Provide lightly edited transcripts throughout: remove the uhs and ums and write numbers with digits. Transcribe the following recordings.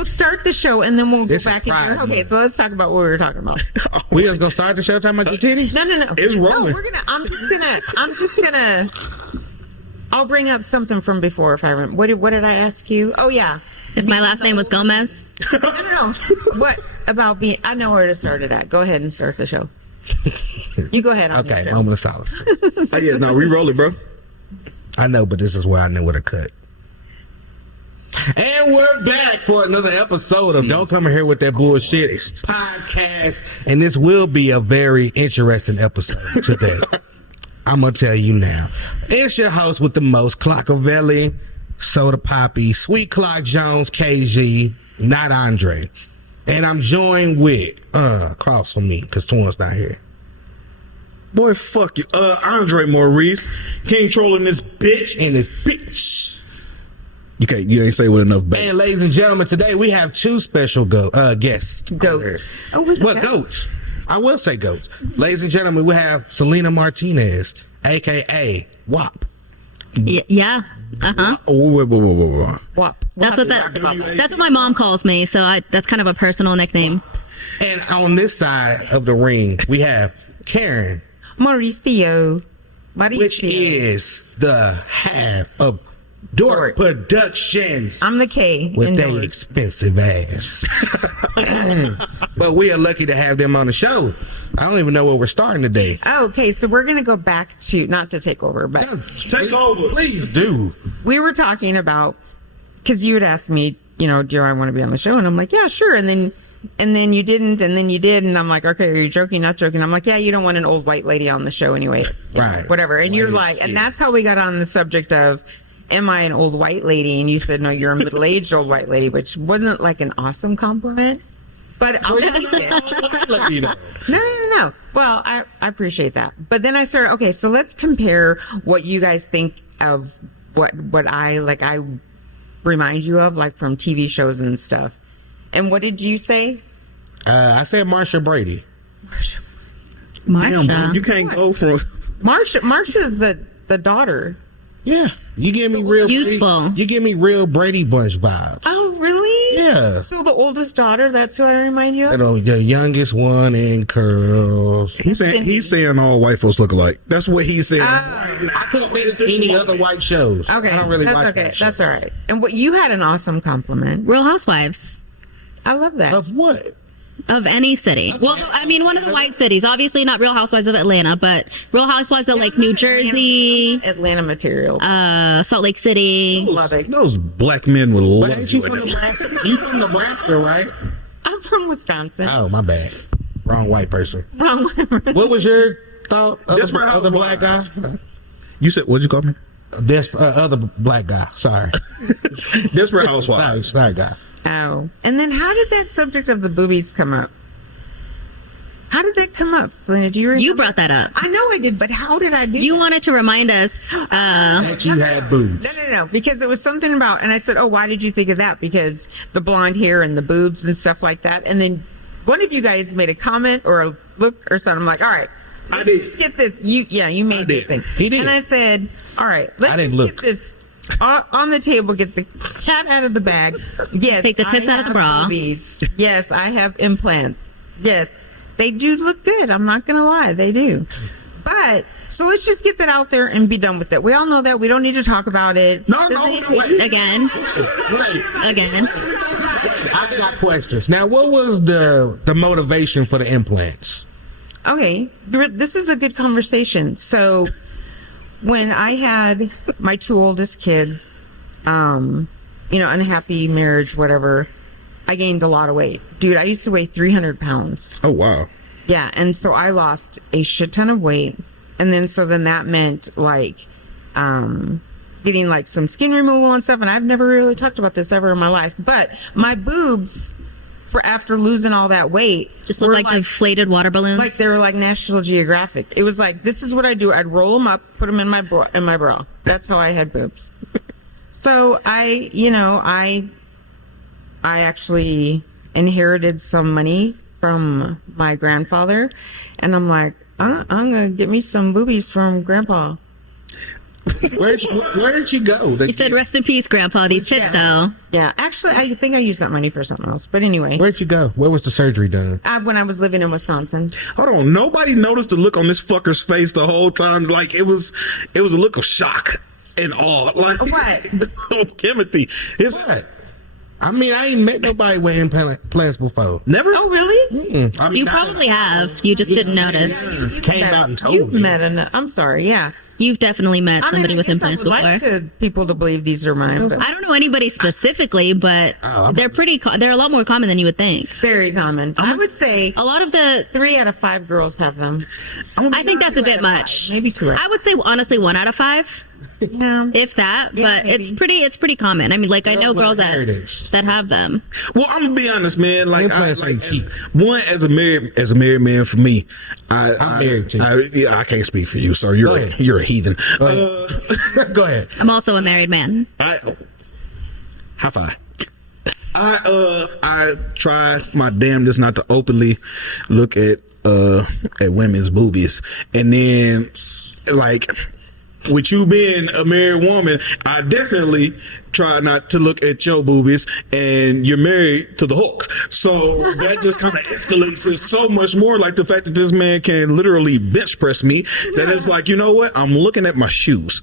We'll start the show and then we'll This go is back in Pride here. Okay, Month. so let's talk about what we were talking about. We just gonna start the show talking about your titties? No. It's rolling. No, I'm just gonna I'll bring up something from before if I remember. What did I ask you? Oh yeah. If my last name was Gomez. No. What about being? I know where to start it at. Go ahead and start the show. You go ahead. On Okay, your show. moment of silence. Yeah, no, re-roll it, bro. I know, but this is where I knew what to cut. And we're back for another episode of Don't Come in Here with That Bullshit podcast. And this will be a very interesting episode today. I'm going to tell you now. It's your host with the most, Clockavelli, Soda Poppy, Sweet Clock Jones, KG, not Andre. And I'm joined with, across from me, because Twan's not here. Boy, fuck you. Andre Maurice, King trolling this bitch. And this bitch. You ain't say with enough bass. And ladies and gentlemen, today we have two special guests. Goats. Oh, we Well, got goats. I will say goats. Ladies and gentlemen, we have Selena Martinez, a.k.a. WAP. Yeah. Uh-huh. Oh, wait. WAP. That's what my mom calls me, so that's kind of a personal nickname. And on this side of the ring, we have Karen, Mauricio. which is the half of Dork Productions. I'm the K. with in their yours. expensive ass. But we are lucky to have them on the show. I don't even know where we're starting today. Oh, okay, so we're gonna go back to not to take over, but Take over. Please do. we were talking about because you had asked me, do I want to be on the show? And I'm like, yeah, sure. And then you didn't, and then you did, and I'm like, okay, are you joking? Not joking? I'm like, yeah, you don't want an old white lady on the show anyway, Right. Whatever. And you're like, and that's how we got on the subject of, am I an old white lady? And you said, no, you're a middle-aged old white lady, which wasn't like an awesome compliment, but I'll take it. Let me know. No. Well, I appreciate that. But then I started, okay, so let's compare what you guys think of what I remind you of, like from TV shows and stuff. And what did you say? I said Marsha Brady. Damn, bro, Marsha. you can't go from... Marsha's the daughter. Yeah. You give me real Youthful. You give me real Brady Bunch vibes. Oh, really? Yeah. So the oldest daughter, that's who I remind you of? The youngest one in curls. He's saying all white folks look alike. That's what he's saying. I couldn't think of any other white shows. Okay. I don't really that's watch okay. that show. That's all right. And what you had an awesome compliment. Real Housewives I love that. Of what? of any city. Well, I mean, one of the white cities. Obviously not Real Housewives of Atlanta, but Real Housewives of like New Jersey, Atlanta material. Salt Lake City. Love it. Those black men would But love ain't you you. from Nebraska? You from Nebraska, right? I'm from Wisconsin. Oh, my bad. Wrong white person. Wrong one. What was your thought of Desperate the other black guy? Housewives. You said, what'd you call me? Other black guy. Sorry. Desperate Housewives. Sorry, guy. Oh. And then how did that subject of the boobies come up? How did that come up, Selena? Do you remember? You brought that up. I know I did, but how did I do You that? wanted to remind us. That you had boobs. No, because it was something about, and I said, oh, why did you think of that? Because the blonde hair and the boobs and stuff like that. And then one of you guys made a comment or a look or something. I'm like, all right, let's just get this. You made this thing. He did. And I said, all right, let's I didn't just look. get this on the table, get the cat out of the bag. Yes. Take the tits I out of the have bra. boobies. Yes, I have implants. Yes, they do look good. I'm not going to lie. They do. But, so let's just get that out there and be done with it. We all know that. We don't need to talk about it. No, wait. Again. Wait. Again. I got questions. Now, what was the motivation for the implants? Okay, this is a good conversation. So, when I had my two oldest kids, unhappy marriage, whatever, I gained a lot of weight. Dude, I used to weigh 300 pounds. Oh, wow. Yeah, and so I lost a shit ton of weight. And then that meant getting like some skin removal and stuff. And I've never really talked about this ever in my life. But my boobs, for after losing all that weight, Just look like deflated water balloons. like they were like National Geographic. It was like, this is what I do. I'd roll them up, put them in my bra. That's how I had boobs. So I actually inherited some money from my grandfather, and I'm like, I'm gonna get me some boobies from Grandpa. Where did she go? You said rest in peace, Grandpa. These tits, though. Yeah, actually, I think I used that money for something else. But anyway, Where'd you go? Where was the surgery done? when I was living in Wisconsin. Hold on. Nobody noticed the look on this fucker's face the whole time. Like it was a look of shock and awe. Like What? Timothy. What? I mean, I ain't met nobody with implants before. Never. Oh, really? I mean, You probably have. You just didn't notice. came out and told You've me. met I'm sorry. Yeah. You've definitely met somebody I with guess implants I would before. like people to believe these are mine, but I don't know anybody specifically, but they're they're a lot more common than you would think. very common. I would say A lot of the 3 out of 5 girls have them. I think that's a bit much. Maybe 2 out. I would say honestly 1 out of 5, Yeah. if that. Yeah, But maybe. it's pretty common. I mean, like I know with girls inheritance. that have them. Well, I'm gonna be honest, man. Like, Implants ain't cheap. as a married man, for me, I'm married too. I can't speak for you, sir. You're ahead. you're a heathen. Go ahead. I'm also a married man. High five. I try my damnedest not to openly look at women's boobies, and then like. With you being a married woman, I definitely try not to look at your boobies, and you're married to the Hulk. So that just kind of escalates it so much more. Like the fact that this man can literally bench press me, that it's like, you know what? I'm looking at my shoes.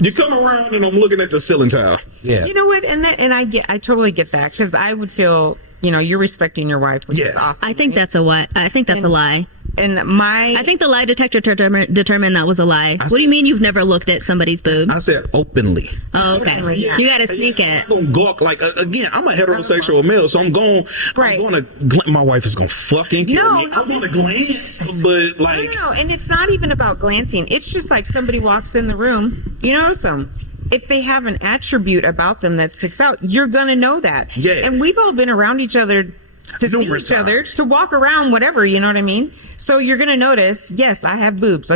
You come around and I'm looking at the ceiling tile. Yeah. You know what? And I totally get that, because I would feel, you're respecting your wife, which is awesome. I think that's a what? I think that's a lie. And I think the lie detector determined that was a lie. What do you mean you've never looked at somebody's boobs? I said openly. Oh, okay. Yeah. You got to sneak it. I'm gonna gawk like again. I'm a heterosexual male, so I'm going. Right. I'm going to. My wife is gonna fucking kill me. I'm going to glance, but like, No, and it's not even about glancing. It's just like somebody walks in the room, you notice them. If they have an attribute about them that sticks out, you're gonna know that. Yeah. And we've all been around each other to Numerous see each other, times. to walk around, whatever, you know what I mean? So you're gonna notice, yes, I have boobs.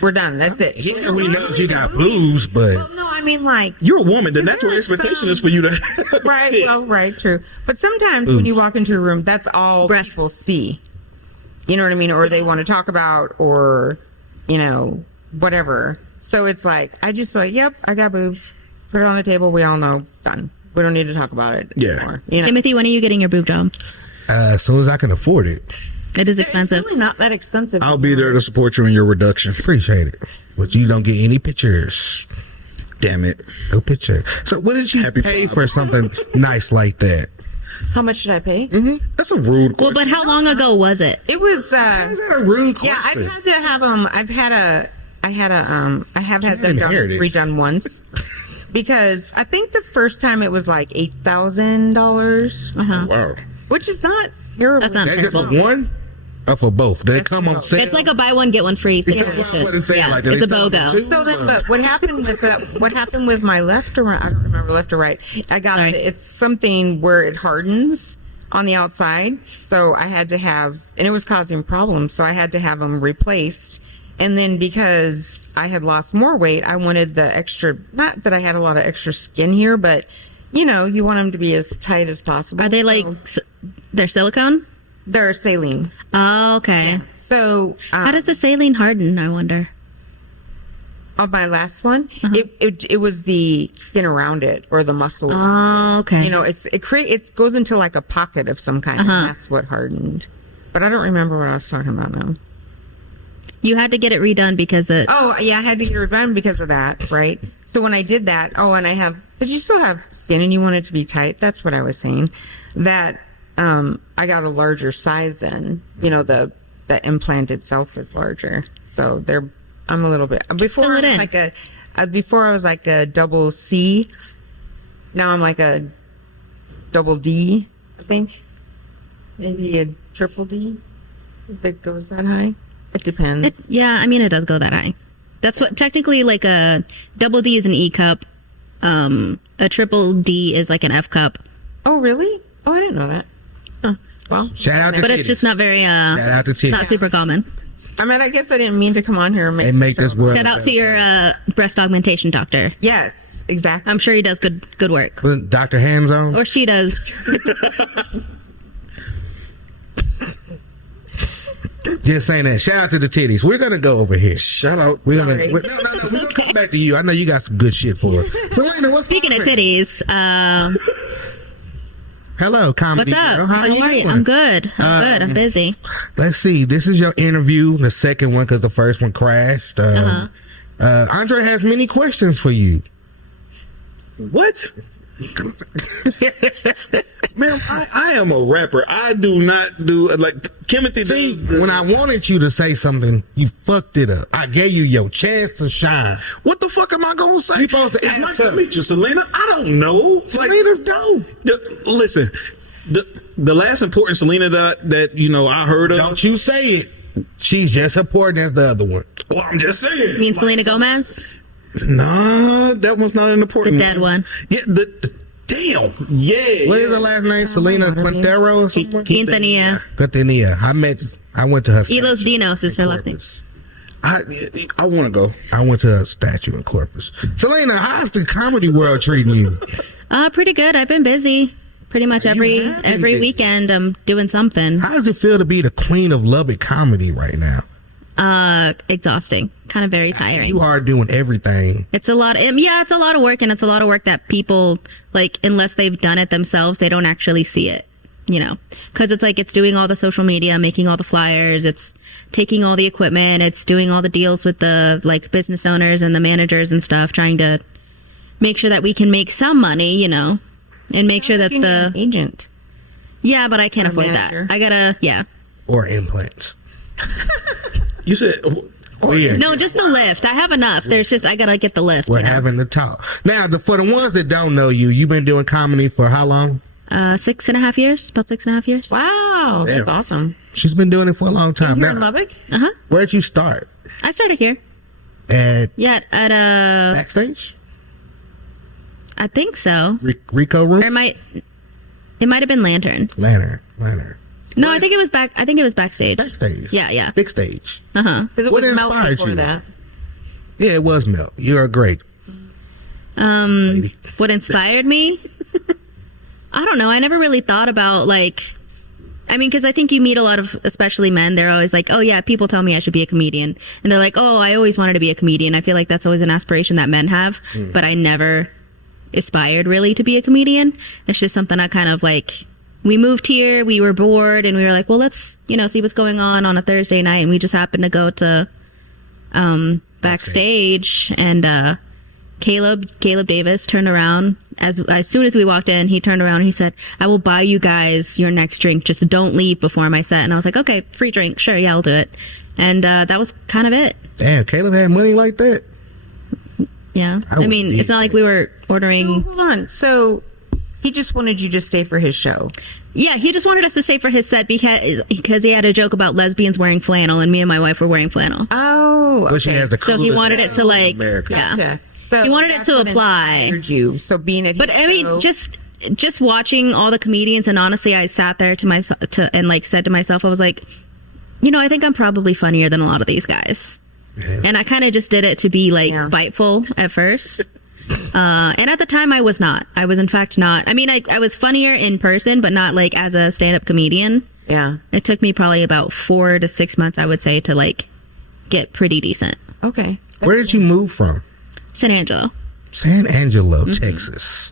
We're done. That's it. Yeah, we know you got boobs, but Well, no, I mean like you're a woman. The Is there natural expectation some- is for you to have right, tits. well, right, true. But sometimes when you walk into a room, that's all Breasts. people see. You know what I mean? Or they want to talk about, or whatever. So it's like I just like, yep, I got boobs. Put it on the table. We all know. Done. We don't need to talk about it Yeah. anymore. Timothy, when are you getting your boob job? as soon as I can afford it, It is expensive. It's really not that expensive. I'll be there to support you in your reduction. appreciate it. But you don't get any pictures. Damn it. No picture. So what did you Happy pay Bob. for something nice like that? How much should I pay? That's a rude question. Well, but how long ago was it? It was. Is that a rude question? Yeah, I've had to have I have had them inherited. redone once. Because I think the first time it was like $8,000, Wow. which is not terrible. That's not That's just for terrible. one or for both? They come on both. sale. It's like a buy one get one free That's what I situation. wanted to say. Yeah, Like, do they it's a sell them BOGO. too? So then, but what happened with what happened with my left or right? I don't remember left or right. I got Sorry. it's something where it hardens on the outside. So I had to have, and it was causing problems. So I had to have them replaced. And then because I had lost more weight, I wanted the extra, not that I had a lot of extra skin here, but you want them to be as tight as possible. Are they like they're silicone? They're saline. Oh, okay. So How does the saline harden? I wonder. on my last one, it was the skin around it or the muscle. Oh, okay. It goes into like a pocket of some kind, and that's what hardened. But I don't remember what I was talking about now. You had to get it redone because it. Oh yeah, I had to get it redone because of that, right? So when I did that, but you still have skin and you want it to be tight. That's what I was saying. That I got a larger size then. The implant itself is larger, so I'm a little bit. Before Fill it I was in. like before I was like a double C. Now I'm like a double D, I think. Maybe a triple D if it goes that high. It depends. I mean, it does go that high. That's what technically like a double D is an E cup. A triple D is like an F cup, Oh really? Oh, I didn't know that. Huh. Well, Shout out to but titties. it's just not very Shout out to not titties. super common. I mean, I guess I didn't mean to come on here and And make this world. Shout out to your breast augmentation doctor. Yes, exactly. I'm sure he does good work, Wasn't Dr. Hands on. or she does. Just saying that. Shout out to the titties. We're gonna go over here. Shout out. We're gonna we're gonna come back to you. I know you got some good shit for it. Selena, what's Speaking of poppin'? titties, Hello, comedy what's up? girl. How you are you? doing? I'm good. I'm busy. Let's see. This is your interview, the second one because the first one crashed. Andre has many questions for you. What? Man, I am a rapper. I do not do like Timothy. See, does when I wanted you to say something, you fucked it up. I gave you your chance to shine. what the fuck am I gonna say? You supposed to it's ask nice to her. meet you, Selena. I don't know. Selena's dope. Listen, the last important Selena that you know I heard of. Don't you say it. She's just as important as the other one. Well, I'm just saying. You mean Selena Gomez? Nah, that one's not an important. The dead one. Yeah, damn. Yeah. What is her last name? Selena Quintero or something? Quintanilla. Quintanilla. I went to her statue Elos Dinos is her last name. Corpus. I want to go. I went to her statue in Corpus. Selena, how's the comedy world treating you? Pretty good. I've been busy. Pretty much every have been busy. weekend I'm doing something. How does it feel to be the queen of Lubbock comedy right now? Exhausting. Kind of very tiring. You are doing everything. It's a lot. It's a lot of work, and it's a lot of work that people like, unless they've done it themselves, they don't actually see it. You know, because it's like it's doing all the social media, making all the flyers, it's taking all the equipment, it's doing all the deals with the like business owners and the managers and stuff, trying to make sure that we can make some money. You know, and make sure that Being an the agent. yeah, but I can't Or afford manager. that. I gotta Or implants. You said. Weird. no, just the lift. I have enough. There's just I gotta get the lift. We're you know? having the talk. Now, for the ones that don't know you, you've been doing comedy for how long? 6.5 years. About 6.5 years. Wow, that's Damn. awesome. She's been doing it for a long time. Here in Now, Lubbock? where'd you start? I started here. At Yeah, at backstage? I think so. Rico Or room? it might have been Lantern. Lantern. No, I think it was backstage. Backstage. Yeah. Big stage. Because it What was Melt inspired before you? that. Yeah, it was Mel. You're great. Lady. What inspired me? I don't know. I never really thought about because I think you meet a lot of, especially men, they're always like, oh yeah, people tell me I should be a comedian. And they're like, oh, I always wanted to be a comedian. I feel like that's always an aspiration that men have, but I never aspired really to be a comedian. It's just something I kind of we moved here, we were bored, and we were like, well, let's, see what's going on a Thursday night. And we just happened to go to backstage, and Caleb Davis turned around as soon as we walked in. He turned around and he said, I will buy you guys your next drink, just don't leave before my set. And I was like, okay, free drink, sure, yeah, I'll do it. And that was kind of it. Damn, Caleb had money like that? Yeah, I would be it's not like we were ordering. Hold on. So he just wanted you to stay for his show. Yeah, he just wanted us to stay for his set because he had a joke about lesbians wearing flannel, and me and my wife were wearing flannel. Oh, But she has the So he coolest wanted it to America. yeah. Gotcha. So He wanted it that's to what apply. inspired you. So being at But his I mean, show- just watching all the comedians, and honestly, I sat there to myself and said to myself, I was like, I think I'm probably funnier than a lot of these guys. Yeah. And I kind of just did it to be spiteful at first. And at the time I was not. I was in fact not. I mean, I was funnier in person, but not as a stand-up comedian. yeah. It took me probably about 4 to 6 months, I would say, to get pretty decent. Okay. Where did you move from? San Angelo. San Angelo, Texas.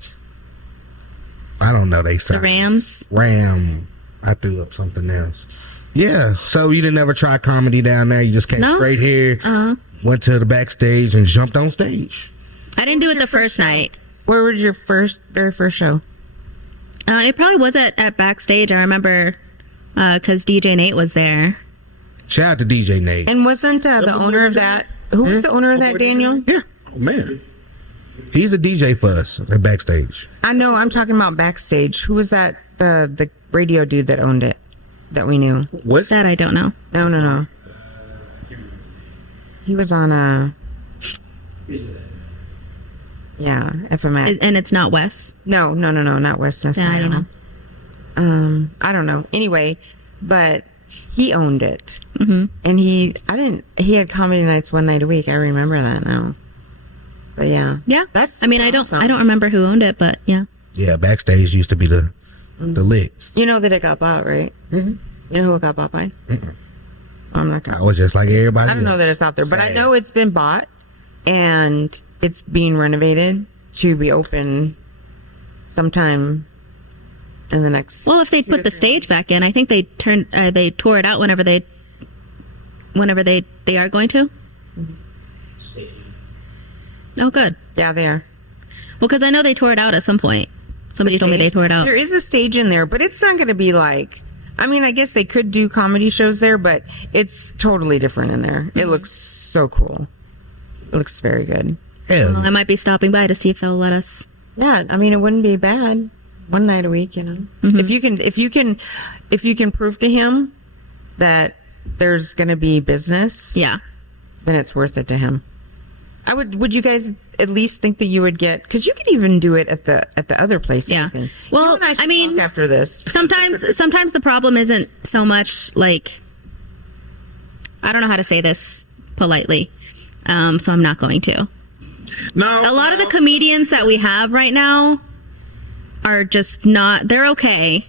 I don't know. They The sound Rams. Ram. I threw up something else. Yeah. So you didn't ever try comedy down there? You just came No. straight here, went to the backstage, and jumped on stage. I didn't do it the first night. Where was your very first show? It probably was at backstage. I remember because DJ Nate was there. Shout out to DJ Nate. And wasn't the owner of that? Who was the owner of that, Daniel? Yeah. Oh man. He's a DJ for us at backstage. I know. I'm talking about backstage. Who was that? The radio dude that owned it, that we knew. What's That I don't know. No. He was on a. Yeah, FMX. And it's not Wes. No, not West Nest. Yeah, I don't know. I don't know. Anyway, but he owned it, and he had comedy nights one night a week. I remember that now. But yeah, Yeah, that's. I mean, awesome. I don't remember who owned it, but yeah. Yeah, backstage used to be the lick. You know that it got bought, right? Mm-hmm. You know who it got bought by? I'm not I gonna. was just like everybody I don't know else. that it's out there, but I Sad. know it's been bought and it's being renovated to be open sometime in the next. Well, if they put the stage back in, I think they tore it out whenever they are going to. Oh, good. Yeah, there. Well, because I know they tore it out at some point. Somebody told me they tore it out. There is a stage in there, but it's not going to be like. I mean, I guess they could do comedy shows there, but it's totally different in there. It looks so cool. It looks very good. Hell, Well, I might be stopping by to see if they'll let us. Yeah, I mean, it wouldn't be bad. One night a week, you know. If you can prove to him that there's going to be business, Yeah. then it's worth it to him. Would you guys at least think that you would get, because you could even do it at the other place. Yeah. Even. Well, You and I should I mean, talk after this. Sometimes the problem isn't so much like, I don't know how to say this politely, so I'm not going to. No, A lot of the comedians that we have right now are just not, they're okay,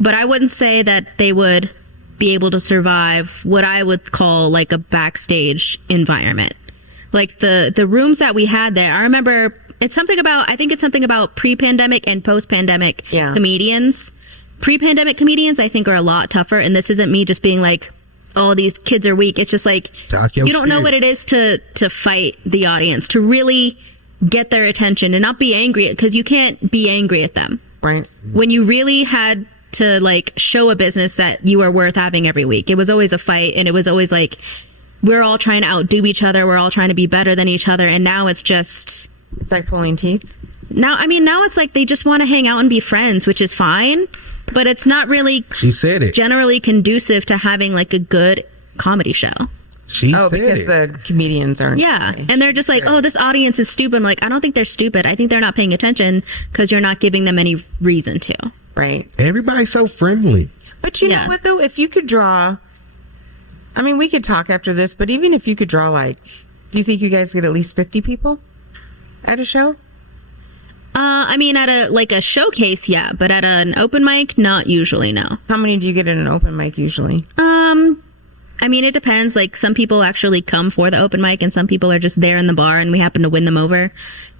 but I wouldn't say that they would be able to survive what I would call like a backstage environment. Like the rooms that we had there, I remember I think it's something about pre-pandemic and post-pandemic comedians. Pre-pandemic comedians, I think, are a lot tougher. And this isn't me just being like, oh, these kids are weak. It's just like, Talk your you don't know shit. what it is to fight the audience, to really get their attention and not be angry, because you can't be angry at them. Right. When you really had to like show a business that you are worth having every week, it was always a fight, and it was always like, we're all trying to outdo each other. We're all trying to be better than each other. And now it's just, It's like pulling teeth. now it's like they just want to hang out and be friends, which is fine, but it's not really she said it. generally conducive to having like a good comedy show. She Oh, said because it. the comedians aren't. Yeah. And they're just like, oh, this audience is stupid. I'm like, I don't think they're stupid. I think they're not paying attention because you're not giving them any reason to. Right. Everybody's so friendly. But you Yeah. know what, though? If you could draw, I mean, we could talk after this, but even if you could draw, like, do you think you guys get at least 50 people at a show? I mean, at a showcase, yeah, but at an open mic, not usually, no. How many do you get at an open mic usually? I mean, it depends. Like, some people actually come for the open mic, and some people are just there in the bar, and we happen to win them over.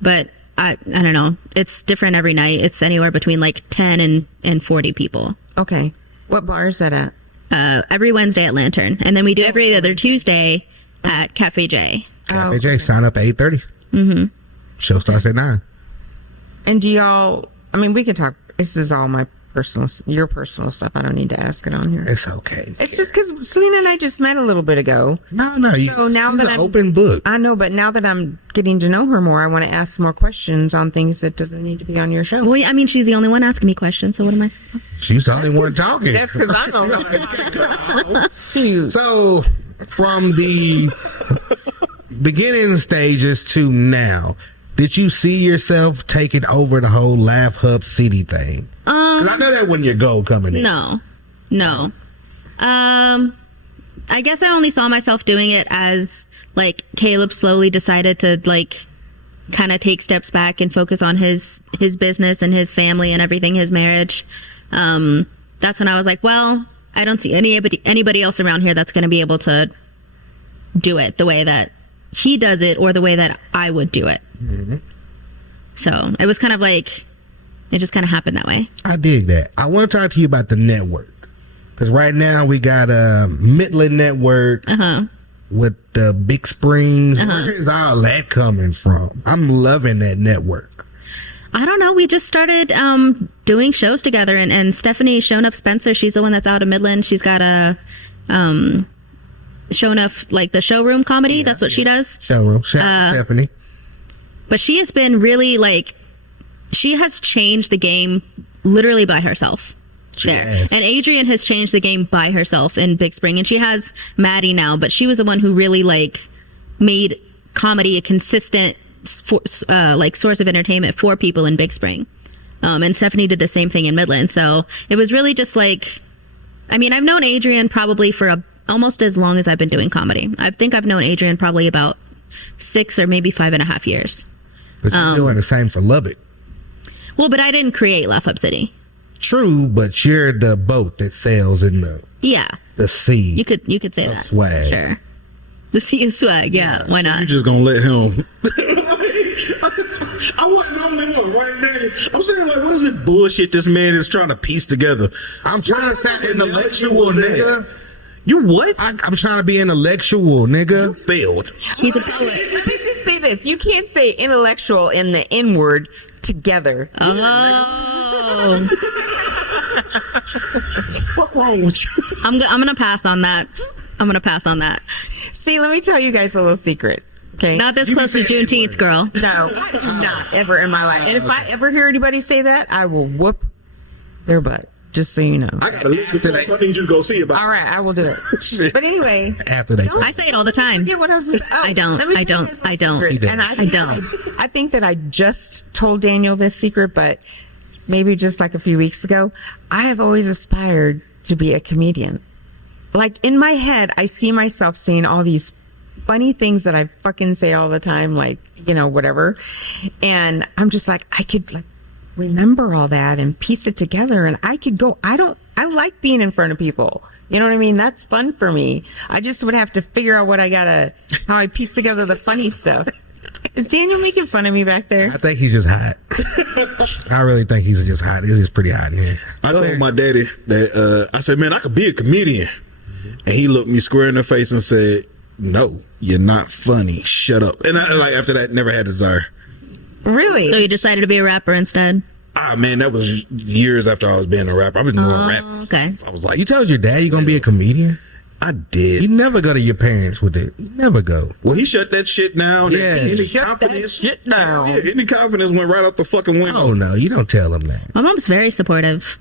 But I don't know. It's different every night. It's anywhere between like 10 and 40 people. Okay. What bar is that at? Every Wednesday at Lantern, and then we do every other Tuesday at Cafe J. Cafe J, sign up at 8:30. Mm-hmm. Show starts at 9. And do y'all, I mean, we can talk, this is all your personal stuff. I don't need to ask it on here. It's okay. It's just because Selena and I just met a little bit ago. No. So now she's that an I'm- open book. I know, but now that I'm getting to know her more, I want to ask some more questions on things that doesn't need to be on your show. Well, I mean, she's the only one asking me questions, so what am I supposed to say? She's the only one talking. That's because I'm the one. Shoot. So, from the beginning stages to now, did you see yourself taking over the whole Laugh Hub City thing? Because I know that wasn't your goal coming in. No. I guess I only saw myself doing it as like Caleb slowly decided to like kind of take steps back and focus on his business and his family and everything, his marriage. That's when I was like, well, I don't see anybody else around here that's going to be able to do it the way that he does it or the way that I would do it. Mm-hmm. So it was kind of like, it just kind of happened that way. I dig that. I want to talk to you about the network. Because right now we got a Midland network with the Big Springs. Where is all that coming from? I'm loving that network. I don't know. We just started doing shows together, and Stephanie Shonuff Spencer, she's the one that's out of Midland. She's got a Shonuff, like the showroom comedy. That's what she does. Showroom. Shout out to Stephanie. But she has been really like, she has changed the game literally by herself. There. Yes. And Adrienne has changed the game by herself in Big Spring, and she has Maddie now, but she was the one who really like made comedy a consistent like source of entertainment for people in Big Spring. And Stephanie did the same thing in Midland. So it was really just like, I mean, I've known Adrienne probably for almost as long as I've been doing comedy. I think I've known Adrienne probably about 6 or maybe 5.5 years. But you're doing the same for Lubbock. Well, but I didn't create Laugh Up City. True, but you're the boat that sails in the Yeah, The sea. you could say that. Swag. Sure. The sea is swag. Yeah, why not? You just gonna let him? I wasn't the only one, right there. I'm saying, like, what is it bullshit this man is trying to piece together? I'm trying to sound intellectual, nigga. You what? I'm trying to be intellectual, nigga. Failed. He's a poet. Let me just say this: you can't say intellectual and the N word together. Oh. Fuck wrong with you? I'm gonna pass on that. See, let me tell you guys a little secret. Okay, Not this close to Juneteenth, girl. no, not ever in my life. And if I ever hear anybody say that, I will whoop their butt. Just so you know. I gotta listen to that. So I need you to go see about. All right, I will do it. Shit. But anyway, After they. I say it all the time. what I was just, I don't. let me I tell you don't. guys a I little don't. secret. He And does. I don't. I think that I just told Daniel this secret, but maybe just like a few weeks ago. I have always aspired to be a comedian. Like in my head, I see myself saying all these funny things that I fucking say all the time, like, you know, whatever. And I'm just like, I could like remember all that and piece it together, and I could go. I like being in front of people. You know what I mean? That's fun for me. I just would have to figure out how I piece together the funny stuff. Is Daniel making fun of me back there? I think he's just hot. I really think he's just hot. He's pretty hot in here. I told my daddy that I said, man, I could be a comedian. And he looked me square in the face and said, no, you're not funny. Shut up. And I, like, after that, never had a desire. Really? So you decided to be a rapper instead? Ah, man, that was years after I was being a rapper. I've been doing rap. Okay. I was like, You told your dad you're gonna be a comedian? I You did. never go to your parents with it. You never go. Well, he shut that shit down. Yeah. Any Shut that confidence, shit down. Yeah, any confidence went right out the fucking window. Oh no, you don't tell him that. My mom's very supportive.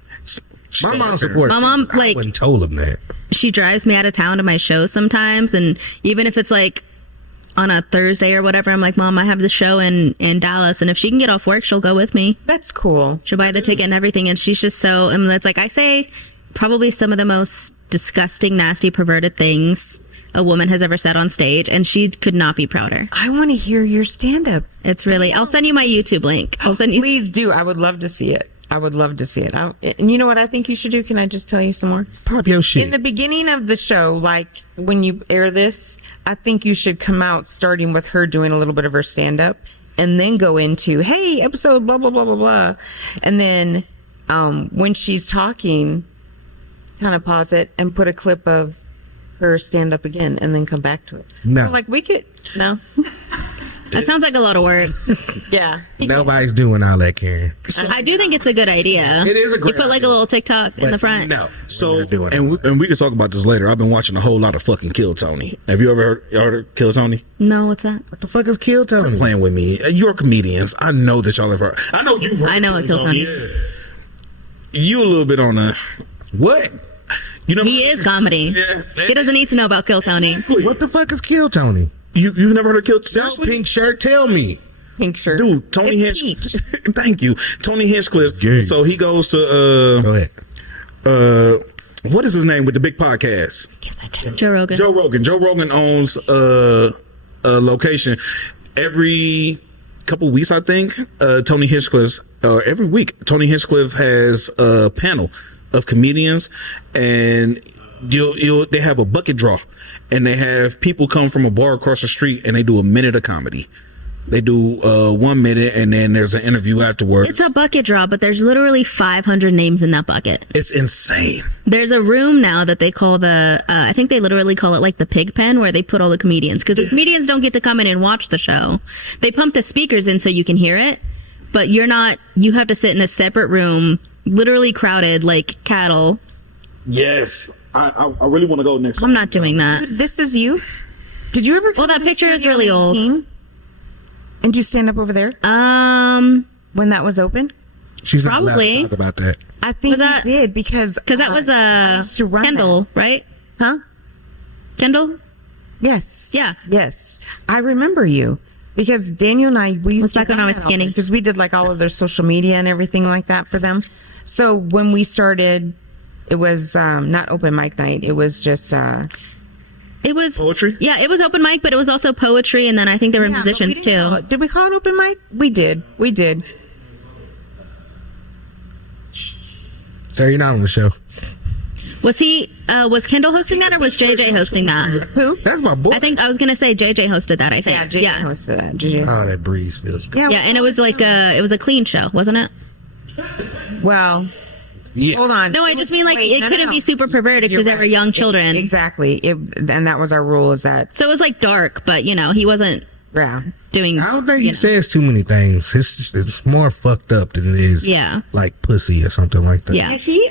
My mom supports. My mom, I like- wouldn't told him that. She drives me out of town to my show sometimes, and even if it's like on a Thursday or whatever, I'm like, Mom, I have the show in Dallas, and if she can get off work, she'll go with me. That's cool. She'll buy the ticket and everything, and she's just so, and it's like, I say probably some of the most disgusting, nasty, perverted things a woman has ever said on stage, and she could not be prouder. I want to hear your stand-up. It's really, I'll send you my YouTube link. I'll send you. Please do. I would love to see it. I would love to see it. And you know what I think you should do? Can I just tell you some more? Pop your shit. In the beginning of the show, like when you air this, I think you should come out starting with her doing a little bit of her stand-up and then go into, hey, episode blah, blah, blah, blah, blah. And then when she's talking, kind of pause it and put a clip of her stand-up again and then come back to it. No. So, like we could, no? That sounds like a lot of work. Yeah. Nobody's doing all that, Karen. I do think it's a good idea. It is a great You put like a idea. little TikTok in the front. No. So, we're not doing and we can talk about this later. I've been watching a whole lot of fucking Kill Tony. Have you ever heard of Kill Tony? No, what's that? What the fuck is Kill Tony? Playing with me. You're comedians. I know that y'all have heard. I know you've heard. I know what Kill Tony is. You a little bit on a. What? You know. He is comedy. Yeah. He doesn't need to know about Kill Tony. What the fuck is Kill Tony? You've never heard of Kill No Seriously? pink shirt. Tell me. Pink shirt. Dude, Tony It's Hinchcliffe. peach. Thank you. Tony Hinchcliffe. Gay. So he goes to Go ahead. what is his name with the big podcast? Joe Rogan. Joe Rogan. Joe Rogan owns a location every couple weeks, I think. Tony Hinchcliffe's every week. Tony Hinchcliffe has a panel of comedians, and they have a bucket draw, and they have people come from a bar across the street, and they do a minute of comedy. They do 1 minute, and then there's an interview afterwards. It's a bucket draw, but there's literally 500 names in that bucket. It's insane. There's a room now that they call I think they literally call it like the pig pen, where they put all the comedians. Because the comedians don't get to come in and watch the show. They pump the speakers in so you can hear it, but you have to sit in a separate room, literally crowded like cattle. Yes. I really want to go next I'm not doing that. This is you? Did you ever? Well, that come to picture is Studio really old. 19? And you stand up over there when that was open? She's not Probably. allowed to talk about that. I think Was that- you did because that was I used to run Kendall, right? that. Huh? Kendall? Yes. Yeah. Yes. I remember you because Daniel and I we used back when I was skinny. because we did like all of their social media and everything like that for them. So when we started, it was not open mic night. It was just It was Poetry? Yeah, it was open mic, but it was also poetry, and then I think there were yeah, but we musicians didn't call too. it- Did we call it open mic? We did. We did. So you're not on the show. Was Kendall hosting that or was JJ hosting that? Who? That's my boy. I think I was gonna say JJ hosted that. I think. Yeah, JJ hosted that. JJ. Oh, that breeze feels good. Yeah, and it was like it was a clean show, wasn't it? Well, Yeah. hold on. No, I just mean like Wait, it no, couldn't no. be super perverted You're because they were right. young children. Exactly. And that was our rule. Is that So it was like dark, but he wasn't yeah. doing. I don't think he says too many things. It's more fucked up than it is. Yeah. Like pussy or something like that. Yeah. He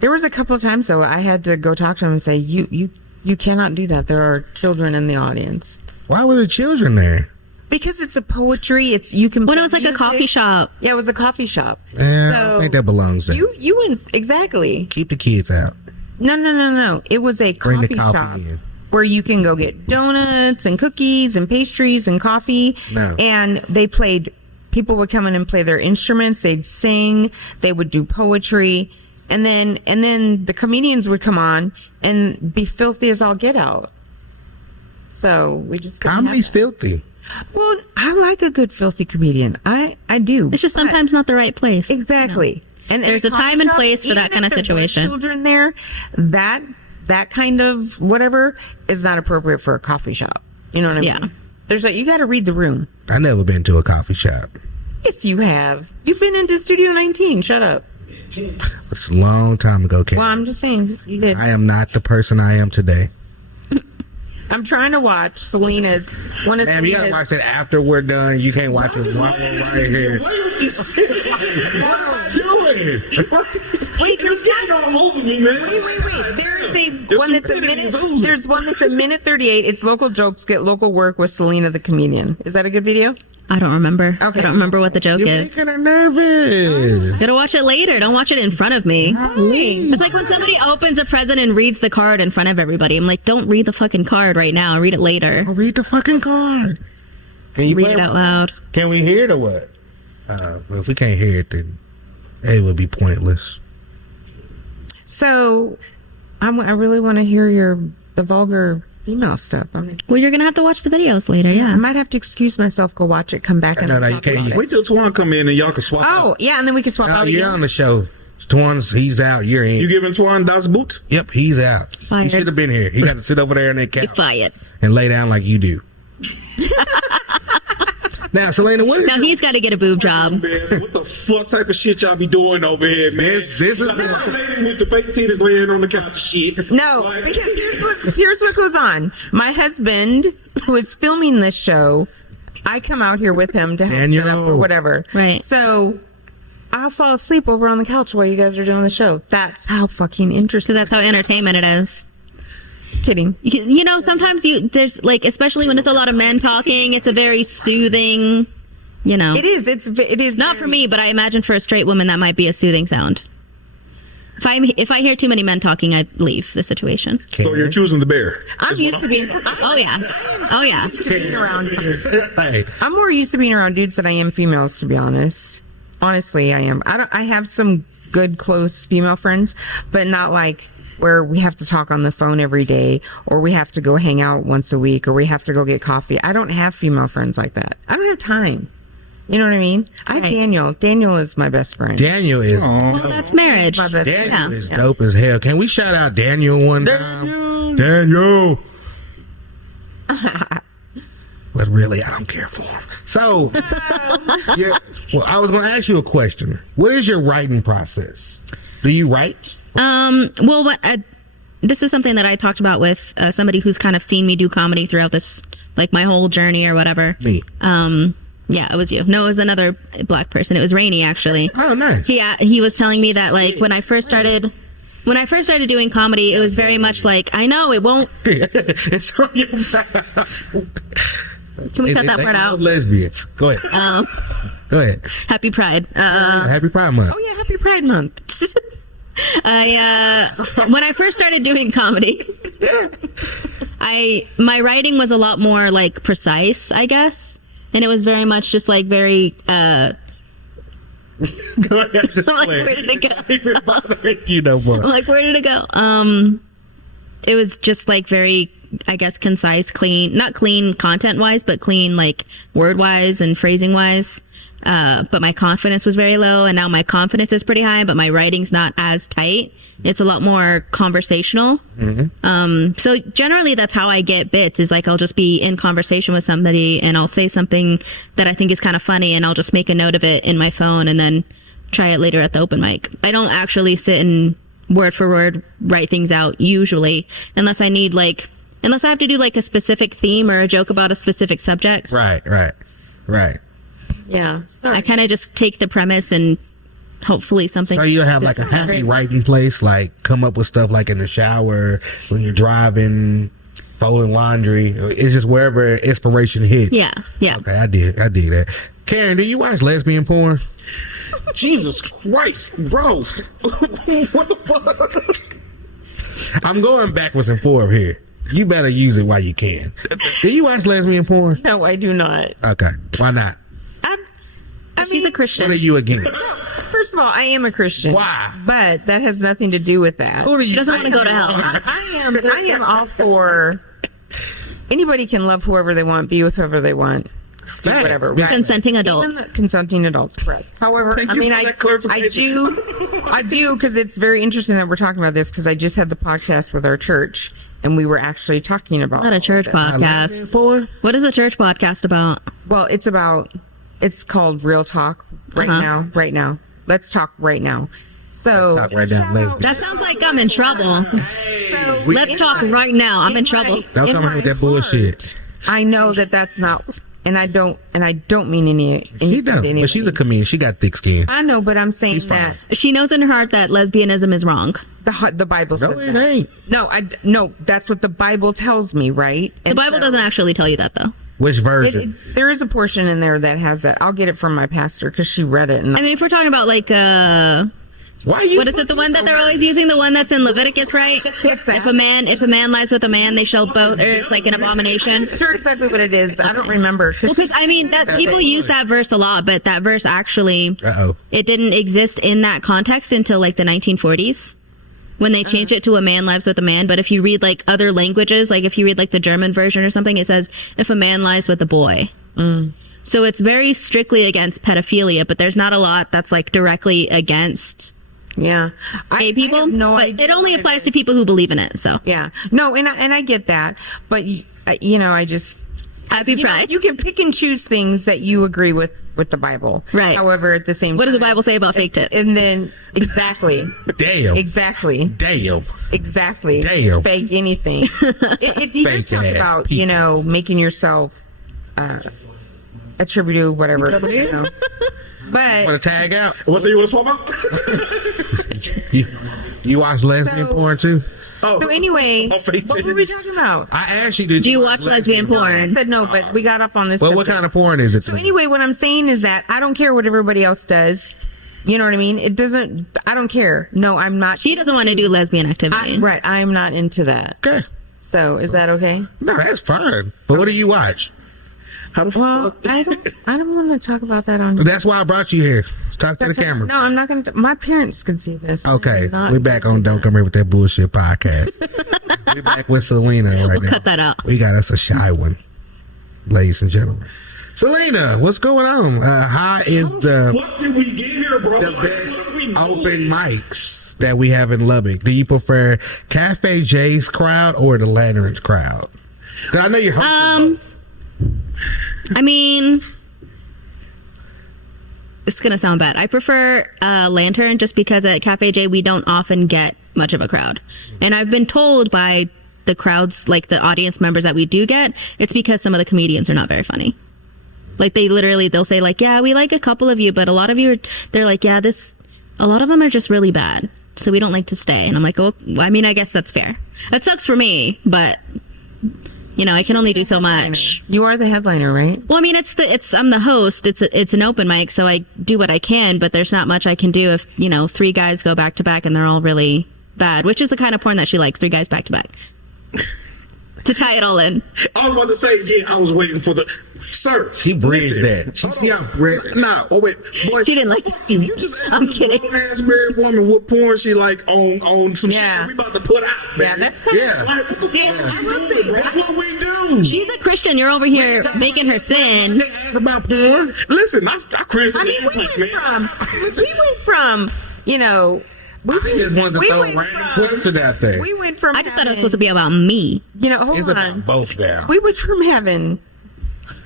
there was a couple of times though I had to go talk to him and say you cannot do that. There are children in the audience. Why were the children there? Because it's a poetry. It's you can. When it play was like a music. coffee shop. Yeah, it was a coffee shop. I don't think that belongs there. You went exactly. Keep the kids out. No. It was a Bring the coffee coffee shop in. where you can go get donuts and cookies and pastries and coffee. No. And they played. People would come in and play their instruments. They'd sing. They would do poetry, and then the comedians would come on and be filthy as all get out. So we just couldn't have Comedy's that. filthy. Well, I like a good filthy comedian. I do. It's just sometimes not the right place. Exactly. And There's in a time and coffee place for that even kind of if there were situation. Children there, that kind of whatever is not appropriate for a coffee shop. You know what I mean? Yeah. There's like you got to read the room. I never been to a coffee shop. Yes, you have. You've been into Studio 19. Shut up. It's a long time ago, Ken. Well, I'm just saying you did. I am not the person I am today. I'm trying to watch Selena's one of Damn, you gotta watch that after we're done. You can't watch it while we're right here. What am I doing? Wait, there's Getting all over me, man. Wait. There's There's one that's a stupidity minute. oozing. There's one that's a minute 38. It's local jokes get local work with Selena the comedian. Is that a good video? I don't remember. Okay. I don't remember what the joke You're is. making her nervous. Gotta watch it later. Don't watch it in front of me. It's like when somebody opens a present and reads the card in front of everybody. I'm like, don't read the fucking card right now. Read it later. I'll read the fucking card. Can you Read play it out loud. Can we hear it or what? Well, if we can't hear it, then it would be pointless. So, I really want to hear the vulgar female stuff. Well, you're gonna have to watch the videos later. I Yeah. might have to excuse myself, go watch it, come back, and No, talk you can't. about it. Wait till Twan come in and y'all can swap Oh, out. yeah, and then we can swap No, out you're again. on the show. Twan's, he's out. You're in. You giving Twan Das Boot? Yep, he's out. He Fired. should have been here. He got to sit over there in that couch You're fired. and lay down like you do. Now, Selena, what is Now he's got to get a boob job. Man, so what the fuck type of shit y'all be doing over here, man? This is like the lady with the fake titties laying on the couch and shit. No, Like- because here's what goes on. My husband, who is filming this show, I come out here with him to help set up Daniel. or whatever. Right. So I'll fall asleep over on the couch while you guys are doing the show. That's how fucking interesting. Because that's how entertainment it is. Kidding. You know, sometimes there's like, especially when it's a lot of men talking, it's a very soothing, you know. It is. It is Not for me, but I imagine for a straight woman that might be a soothing sound. If I hear too many men talking, I leave the situation. So you're choosing the bear. I'm used to being. Oh yeah. Oh yeah. used to being around dudes. Hey, I'm more used to being around dudes than I am females, to be honest. Honestly, I am. I have some good close female friends, but not like where we have to talk on the phone every day, or we have to go hang out once a week, or we have to go get coffee. I don't have female friends like that. I don't have time. You know what I mean? I have Right. Daniel. Daniel is my best friend. Daniel is Well, that's marriage. My best Daniel friend. is dope as hell. Can we shout out Daniel one time? Daniel. But really, I don't care for him. So, yeah. Well, I was going to ask you a question. What is your writing process? Do you write? Well, this is something that I talked about with somebody who's kind of seen me do comedy throughout this, like my whole journey or whatever. Me. Yeah, it was you. No, it was another black person. It was Rainey, actually. Oh, nice. He was telling me that like when I first started doing comedy, it was very much like, I know it won't. It's on your Can we cut that part out? Lesbians. Go ahead. Go ahead. Happy Pride. Happy Pride Month. Oh yeah, Happy Pride Month. When I first started doing comedy, my writing was a lot more like precise, I guess, and it was very much just like very. Go ahead. I'm like, where did it go? Even bothering you no more. I'm like, where did it go? It was just like very, I guess, concise, clean, not clean content wise, but clean like word wise and phrasing wise. but my confidence was very low, and now my confidence is pretty high, but my writing's not as tight. It's a lot more conversational. So generally that's how I get bits, is like I'll just be in conversation with somebody and I'll say something that I think is kind of funny, and I'll just make a note of it in my phone and then try it later at the open mic. I don't actually sit and word for word write things out usually, unless I have to do like a specific theme or a joke about a specific subject. Right. Yeah. I kind of just take the premise and hopefully something. So you don't have like a happy writing place, like come up with stuff like in the shower, when you're driving, folding laundry. It's just wherever inspiration hits. Yeah. Okay, I dig that. Karen, do you watch lesbian porn? Jesus Christ, bro. What the fuck? I'm going backwards and forward here. You better use it while you can. Do you watch lesbian porn? No, I do not. Okay, why not? She's a Christian. What are you against? First of all, I am a Christian. Why? But that has nothing to do with that. Who do you? She doesn't want to go to hell. I am all for anybody can love whoever they want, be with whoever they want. Do Facts. whatever. Yeah. Consenting adults. Consenting adults, correct. However, Thank I you mean, for that clarification. I do, because it's very interesting that we're talking about this, because I just had the podcast with our church, and we were actually talking about. Not a church Lesbian podcast. porn? What is a church podcast about? Well, it's called Real Talk right now. Let's talk right now. So Talk right now, lesbian. That sounds like I'm in trouble. so Let's talk right now. I'm in trouble. Don't in come here with my that bullshit. heart, I know that that's not, and I don't mean any. She does, but she's a comedian. She got thick skin. I know, but I'm saying She's fine. that She knows in her heart that lesbianism is wrong. the Bible No, says it that. ain't. No, that's what the Bible tells me, right? The Bible doesn't actually tell you that, though. Which version? There is a portion in there that has that. I'll get it from my pastor because she read it. And I mean, if we're talking about like, Why are you? what is it? The one that they're always using, the one that's in Leviticus, right? What's that? If a man lies with a man, they shall both, or it's like an abomination. sure exactly what it is. I don't remember. 'Cause Well, because I mean, that people use that verse a lot, but that verse actually, Uh-oh. it didn't exist in that context until like the 1940s. When they changed it to a man lies with a man. But if you read like other languages, like if you read like the German version or something, it says if a man lies with a boy. So it's very strictly against pedophilia, but there's not a lot that's like directly against yeah, gay people. I have no but idea it only what applies is. to people who believe in it. So Yeah, no, and I get that, but I just happy Pride. you can pick and choose things that you agree with the Bible, Right. However, at the same What time, does the Bible say about fake tits? And then exactly, Damn. exactly. Damn. Exactly. Damn. Fake anything. If you just Fake talk ass about, people. making yourself attribute to whatever. But Want to tag out? What's that you want to swap out? You watch lesbian So- porn too? Oh, so anyway, Oh, fake what were we tits. talking about? I asked you, did Do you watch lesbian I porn? said no, but we got up on this. Well, what subject. kind of porn is it? So anyway, what I'm saying is that I don't care what everybody else does. You know what I mean? It doesn't. I don't care. No, I'm not. She doesn't want to do lesbian activity. Right. I'm not into that. Okay. So is that okay? No, that's fine. But what do you watch? How the Well, fuck? I don't want to talk about that on. That's why I brought you here. Talk to the camera. No, I'm not going to. My parents can see this. Okay, I'm not- we're back on Don't Come Here With That Bullshit podcast. We're back with Selena right now. Cut that out. We got us a shy one, ladies and gentlemen. Selena, what's going on? How is the What did we get here, bro? the What best are we doing? open mics that we have in Lubbock? Do you prefer Cafe J's crowd or the Lanterns crowd? 'Cause I know you're hosting both. I mean, it's gonna sound bad. I prefer Lantern just because at Cafe J we don't often get much of a crowd, and I've been told by the crowds, like the audience members that we do get, it's because some of the comedians are not very funny. Like they'll say like, yeah, we like a couple of you, but a lot of you they're like, yeah, a lot of them are just really bad, so we don't like to stay. And I'm like, oh, I mean, I guess that's fair. That sucks for me, but I can only do so much. You are the headliner, right? Well, I mean, I'm the host. It's an open mic, so I do what I can, but there's not much I can do if, 3 guys go back to back and they're all really bad, which is the kind of porn that she likes, 3 guys back to back. To tie it all in. I was about to say, yeah, I was waiting for the Sir, She bridged listen. that. She Hold see on. how bridged. Nah, oh wait, boy. She didn't like fuck you. You just asked I'm a kidding. grown-ass married woman what porn she like on some shit Yeah. that we about to put out. Yeah, man. that's kind Yeah. Like, what the Yeah, fuck? I will see. That's what we do. She's a Christian. You're over here making her sin. They ask about porn. Listen, I Christian I mean, we influence, went man. from, you know, we I just wanted to throw a went random from- question out there. We went from I just thought it was having- supposed to be about me. You know, hold It's on. about both now. We went from having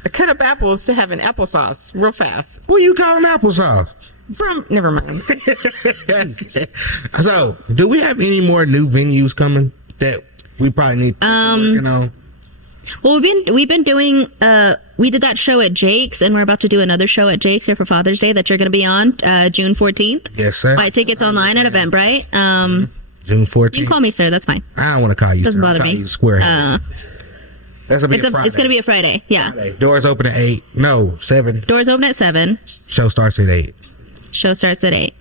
a cut up apples to having applesauce real fast. What you calling applesauce? From never mind. So, do we have any more new venues coming that we probably need to working on? Well, we've been doing. We did that show at Jake's, and we're about to do another show at Jake's here for Father's Day that you're going to be on June 14th. Yes, sir. Buy tickets online at Eventbrite. June 14th. You can call me sir. That's fine. I don't want to call you. Doesn't sir. bother I'll call me. You squarehead. That's gonna be a Friday. It's going to be a Friday. Yeah. Friday. Doors open at 8. No, 7. Doors open at 7. Show starts at 8. Show starts at 8.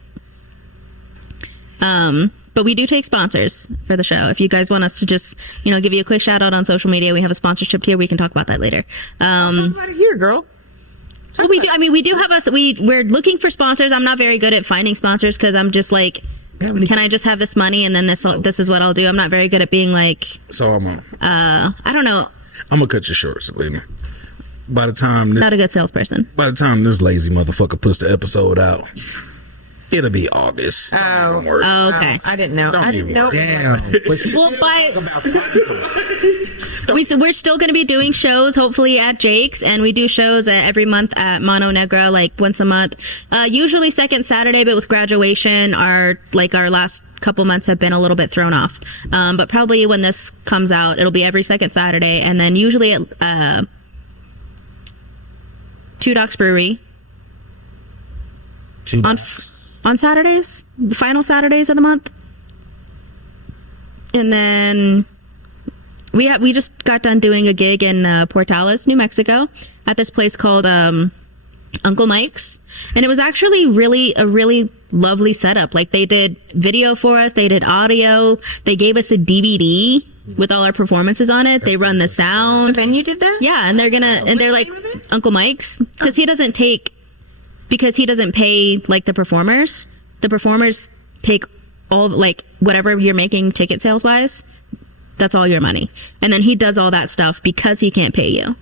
But we do take sponsors for the show. If you guys want us to just, give you a quick shout out on social media, we have a sponsorship tier. We can talk about that later. About a year, girl. Well, we do. I mean, we do have us. We're looking for sponsors. I'm not very good at finding sponsors because I'm just like, can I just have this money and then this is what I'll do. I'm not very good at being like, So I don't know, I'm gonna cut you short, Selena. By the time not a good salesperson. this lazy motherfucker puts the episode out, it'll be August. Don't even worry. Oh, okay. I didn't know. Don't I didn't even- know. Damn. But she Well, still we're still going to be doing shows, hopefully at Jake's, and we do shows every month at Mono Negra, like once a month. Usually second Saturday, but with graduation, our last couple months have been a little bit thrown off. But probably when this comes out, it'll be every second Saturday, and then usually at Two Docks Brewery on Saturdays, the final Saturdays of the month. And then we just got done doing a gig in Portales, New Mexico, at this place called Uncle Mike's, and it was actually a really lovely setup. Like, they did video for us, they did audio, they gave us a DVD with all our performances on it. They run the sound. Then you did that? Yeah, and they're like name of it? Uncle Mike's because he doesn't pay like the performers. The performers take all whatever you're making ticket sales wise. That's all your money, and then he does all that stuff because he can't pay you.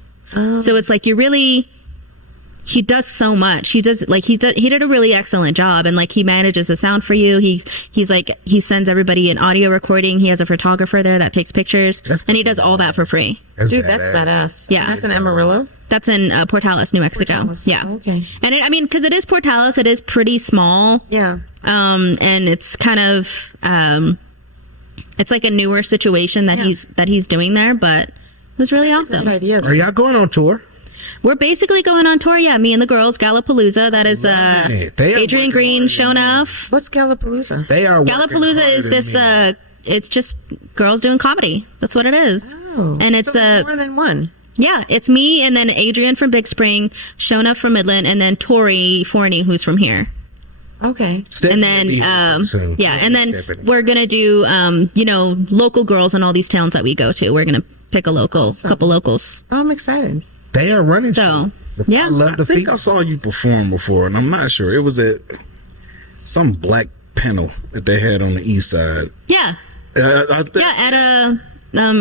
So it's like he does so much. He did a really excellent job, and he manages the sound for you. He sends everybody an audio recording. He has a photographer there that takes pictures, and he does all that for free. Dude, that's badass. Yeah. That's in Amarillo? That's in Portales, New Mexico. Portales. Yeah. Okay. And because it is Portales, it is pretty small. Yeah. And it's kind of it's like a newer situation that he's doing there, but it was really awesome. Good idea. Are y'all going on tour? We're basically going on tour, yeah. Me and the girls, Gallapalooza. That is it. They are Adrian working Green, harder shown off. What's Gallapalooza? They are. Gallapalooza is this it's just girls doing comedy. That's what it is. Oh. And it's so there's more than one. yeah, it's me and then Adrian from Big Spring, Shona from Midland, and then Tori Forney, who's from here. Okay. And then and then we're gonna do local girls in all these towns that we go to. We're gonna pick a couple locals. Oh, I'm excited. They are running. So shit. yeah, I love the I think feet. I saw you perform before, and I'm not sure. It was at some black panel that they had on the east side. yeah, I think, at a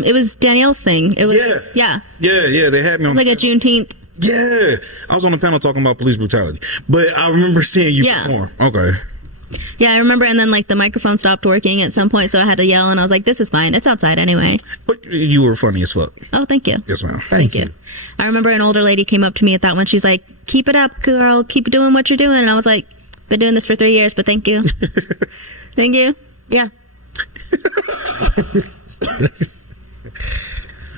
it was Danielle's thing. It was Yeah, they had me on. like a Juneteenth. Yeah, I was on the panel talking about police brutality, but I remember seeing you Yeah. perform. Okay. Yeah, I remember, and then the microphone stopped working at some point, so I had to yell, and I was like, "This is fine. It's outside anyway." But you were funny as fuck. Oh, thank you. Yes, ma'am. Thank you. I remember an older lady came up to me at that one. She's like, "Keep it up, girl. Keep doing what you're doing." And I was like, "Been doing this for 3 years, but thank you." Thank you. Yeah.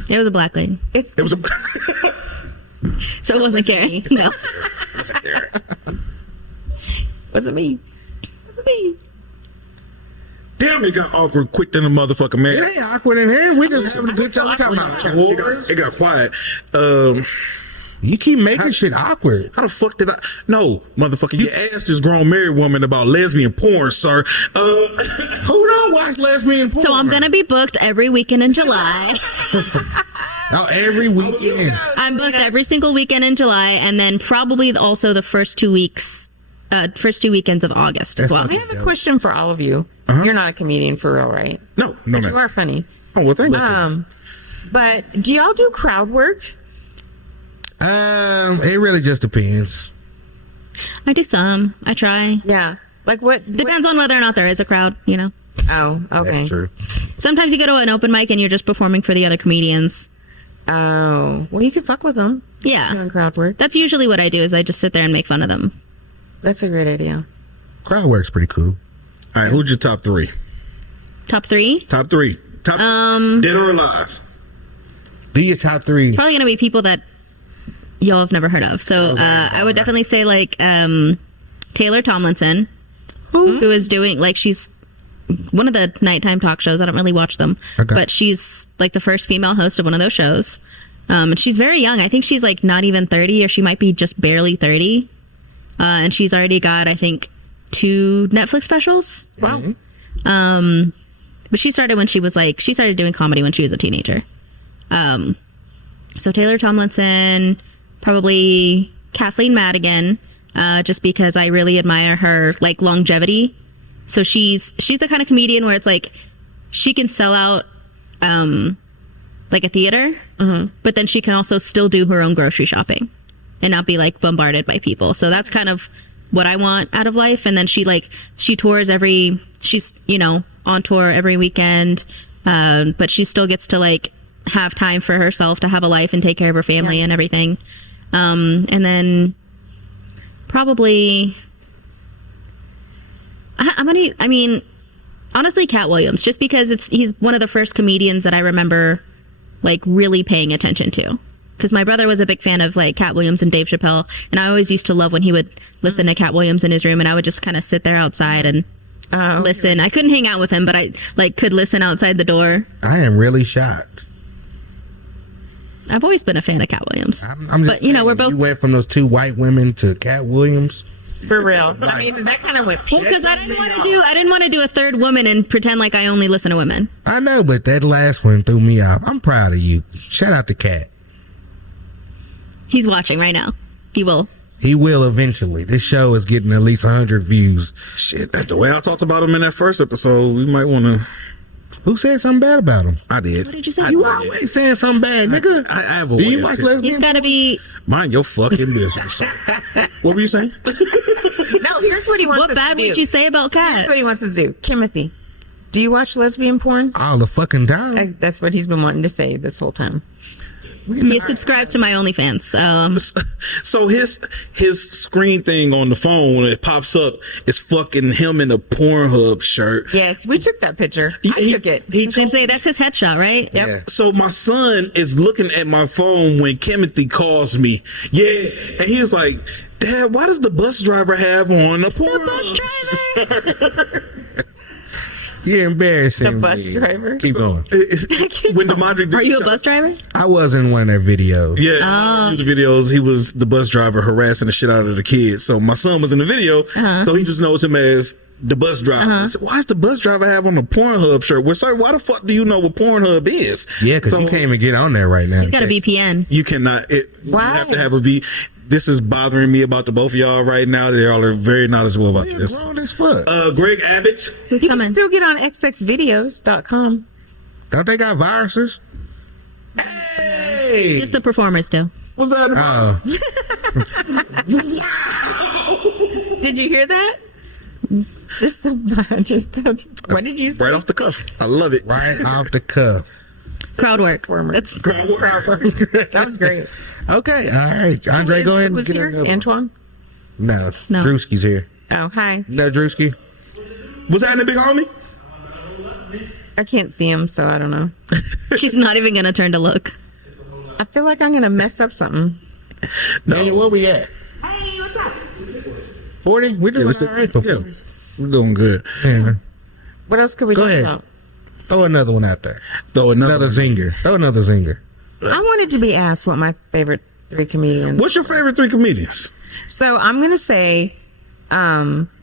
It was a black lady, It was a. so it wasn't Carrie. No. Wasn't me. Wasn't me. Damn, it got awkward quick than a motherfucker, man. It ain't awkward in here. We just having a good time. We talking about wars. It got quiet. You keep making shit awkward. How the fuck did I? No, motherfucker, you asked this grown married woman about lesbian porn, sir. Who don't watch lesbian porn? So I'm gonna be booked every weekend in July. Oh, every weekend. I'm booked every single weekend in July, and then probably also the first 2 weekends of August as well. I have a question for all of you. You're not a comedian for real, right? No, But man. you are funny. Oh, well, thank you. But do y'all do crowd work? It really just depends. I do some. I try. Yeah. Like what? Depends on whether or not there is a crowd, you know. Oh, okay. That's true. Sometimes you go to an open mic and you're just performing for the other comedians. Oh, well, you can fuck with them Yeah. doing crowd work. That's usually what I do is I just sit there and make fun of them. That's a great idea. Crowd work's pretty cool. All right, who's your top three? Top 3? Top three. Top dead or alive? Do your top 3. Probably going to be people that y'all have never heard of. So I would definitely say like Taylor Tomlinson, who is doing like she's one of the nighttime talk shows. I don't really watch them, but she's like the first female host of one of those shows. And she's very young. I think she's like not even 30, or she might be just barely 30. And she's already got, I think, 2 Netflix specials. Wow. But she started when she started doing comedy when she was a teenager. So Taylor Tomlinson, probably Kathleen Madigan, just because I really admire her like longevity. So she's the kind of comedian where it's like she can sell out like a theater, but then she can also still do her own grocery shopping and not be like bombarded by people. So that's kind of what I want out of life. And then she tours she's, you know, on tour every weekend, but she still gets to like have time for herself to have a life and take care of her family and everything. And then probably honestly, Cat Williams, just because he's one of the first comedians that I remember like really paying attention to. Because my brother was a big fan of like Cat Williams and Dave Chappelle, and I always used to love when he would listen to Cat Williams in his room, and I would just kind of sit there outside and listen. I couldn't hang out with him, but I like could listen outside the door. I am really shocked. I've always been a fan of Cat Williams. I'm just but you know, saying, we're both You went from those 2 white women to Cat Williams. For real. I mean, that kind of went. because I didn't want to do a third woman and pretend like I only listen to women. I know, but that last one threw me off. I'm proud of you. Shout out to Cat. He's watching right now. He will. He will eventually. This show is getting at least 100 views. Shit, that's the way I talked about him in that first episode. We might want to. Who said something bad about him? I did. What did you say? You always saying something bad, nigga. I have a Do way you of watch this. lesbian? He's got to be. Mind your fucking business. What were you saying? No, here's what he wants What us bad to do. would you say about Here's Cat? what he wants us to do. Timothy, do you watch lesbian porn? All the fucking time. That's what he's been wanting to say this whole time. He's subscribed to my OnlyFans. So his screen thing on the phone, when it pops up, is fucking him in a Pornhub shirt. Yes, we took that picture. I took it. He They took, say that's his headshot, right? Yep. Yeah. so my son is looking at my phone when Timothy calls me. Yeah, and he's like, "Dad, why does the bus driver have on a Pornhub?" Bus driver. You're embarrassing. The bus me. driver. Keep going. When DeMondre Are you a bus driver? I was in one of their videos. Yeah, in the videos, he was the bus driver harassing the shit out of the kids. So my son was in the video, so he just knows him as the bus driver. I said, why does the bus driver have on a Pornhub shirt? Well, sir, why the fuck do you know what Pornhub is? Yeah, because you can't even get on there right now. He's got a VPN. You cannot. You Why? have to have a V. This is bothering me about the both of y'all right now. They all are very knowledgeable about Yeah, this. wrong as fuck. Greg Abbott. Who's He coming? can still get on xxvideos.com. Don't they got viruses? Hey! Just the performers do. What's that about? Did you hear that? Just the, what did you say? Right off the cuff. I love it. Right off the cuff. Crowd work. Performer. That's That was great. Okay, all right. Andre, go ahead and Who's get here? another one. Antoine? No, No. Drewski's here. Oh, hi. No, Drewski? Was that in the big homie? I can't see him, so I don't know. She's not even gonna turn to look. I feel like I'm going to mess up something. Daniel, where we at? Hey, what's up? 40? We're doing what's all right for 40. We're doing good. Yeah. What else could we Go talk ahead. about? Throw another one out there. Throw Another zinger. Throw another zinger. I wanted to be asked what my favorite 3 comedians. What's your favorite 3 comedians? So I'm going to say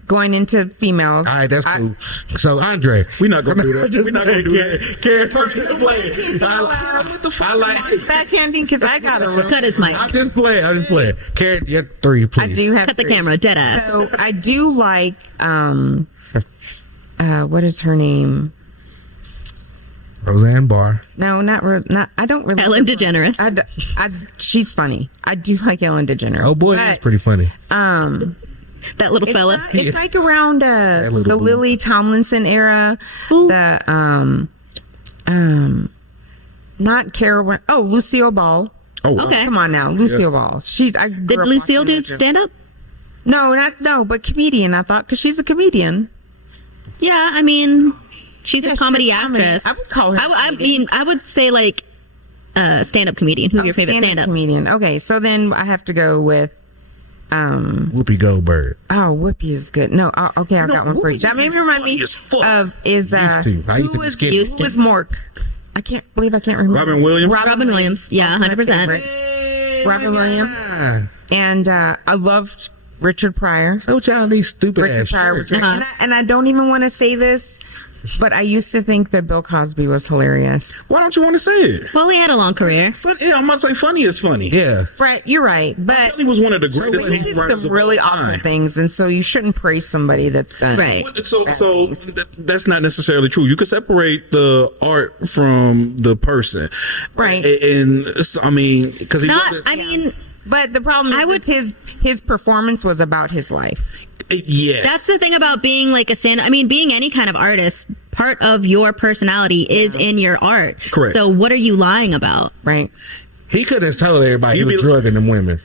going into females. All right, that's cool. So Andre, We're not gonna do that. We're not gonna do that. Karen, What the fuck? I like. Backhanding because I got a Cut his mic. I'm just playing. Karen, you have 3, please. I do have Cut the 3. camera. Dead ass. So I do like what is her name? Roseanne Barr. No, not I don't really. Ellen DeGeneres. She's funny. I do like Ellen DeGeneres. Oh boy, that's pretty funny. That little fella. It's like around little the boo. Lily Tomlinson era. Who? The not Carol. Oh, Lucille Ball. Oh, wow. Okay. Come on now, Lucille Ball. Did Lucille do stand up? No, but comedian. I thought because she's a comedian. Yeah, I mean, she's Yeah, a comedy she's comedy. actress. I would call her. I mean, I would say like stand-up comedian. Who's your favorite stand-up? comedian? Okay, so then I have to go with. Whoopi Goldberg. Oh, Whoopi is good. No, okay, I got one for you. That made me remind me funny as fuck. of is I used to who be was skinny. Used to. Mork? I can't remember. Robin Williams. Robin Williams. Yeah, 100%. Robin Williams. And I loved Richard Pryor. So y'all these stupid Richard ass Pryor was shirts. great. And I don't even want to say this, but I used to think that Bill Cosby was hilarious. Why don't you want to say it? Well, he had a long career. Yeah, I'm about to say funny is funny. Yeah. Right, you're right. But He was one of the greatest he did songwriters some of really all awful time. things, and so you shouldn't praise somebody that's done. Right. So that's not necessarily true. You can separate the art from the person, Right. And so, I mean, because he Not, wasn't. I mean, But the problem is his performance was about his life. Yes, that's the thing about being like a stand. I mean, being any kind of artist, part of your personality is in your art. Correct. So what are you lying about? Right. He could have told everybody he You was be- drugging them women.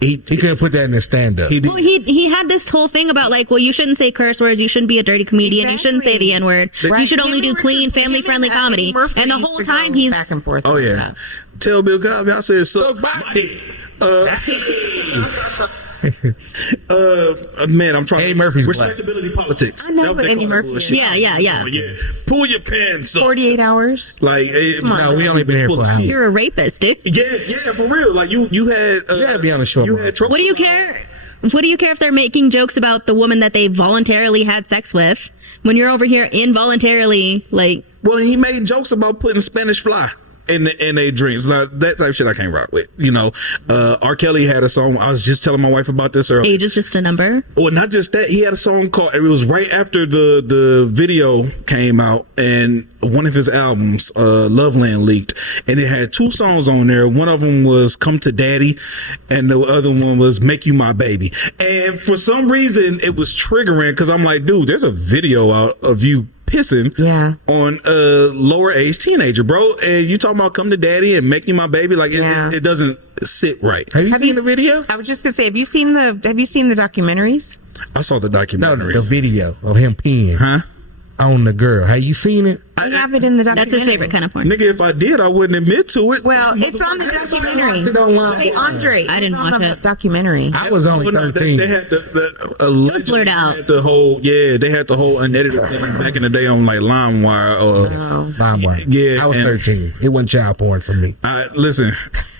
He couldn't put that in his stand-up. Well, he had this whole thing about like, well, you shouldn't say curse words, you shouldn't be a dirty comedian, you shouldn't say the N word, you should only do clean, family-friendly comedy. And the whole time he's back and forth. Oh with yeah. that. Tell Bill Cosby I said so. Man, I'm trying. Eddie Murphy's black. respectability politics. I know That's what what they Eddie call that Murphy bullshit. is. yeah. Oh, yeah. Pull your pants up. 48 hours. Like, No, we only been here for an hour. You're a rapist, dude. Yeah, for real. Like you had. You gotta be on the show, You bro. had tropes What do you care? What do you care if they're making jokes about the woman that they voluntarily had sex with when you're over here involuntarily like? Well, he made jokes about putting Spanish fly in their drinks. Now, that type of shit I can't rock with. You know, R. Kelly had a song. I was just telling my wife about this earlier. Age is just a number. Well, not just that. He had a song called. It was right after the video came out, and one of his albums, Loveland, leaked, and it had 2 songs on there. One of them was "Come to Daddy," and the other one was "Make You My Baby." And for some reason, it was triggering because I'm like, dude, there's a video out of you pissing on a lower age teenager, bro, and you talking about "Come to Daddy" and "Make You My Baby," like it doesn't sit right. Have you seen the video? I was just gonna say, have you seen the documentaries? I saw the No, documentary. the video of him peeing on the girl. Have you seen it? I have it in the documentary. That's his favorite kind of porn. Nigga, if I did, I wouldn't admit to it. Well, it's on the documentary. It online. Hey, Andre, I didn't it's on watch the it. documentary. I was only Oh, no, 13. They had It was blurred out. They had the whole unedited thing back in the day on like LimeWire. LimeWire. Yeah, I was and- 13. It wasn't child porn for me. Listen,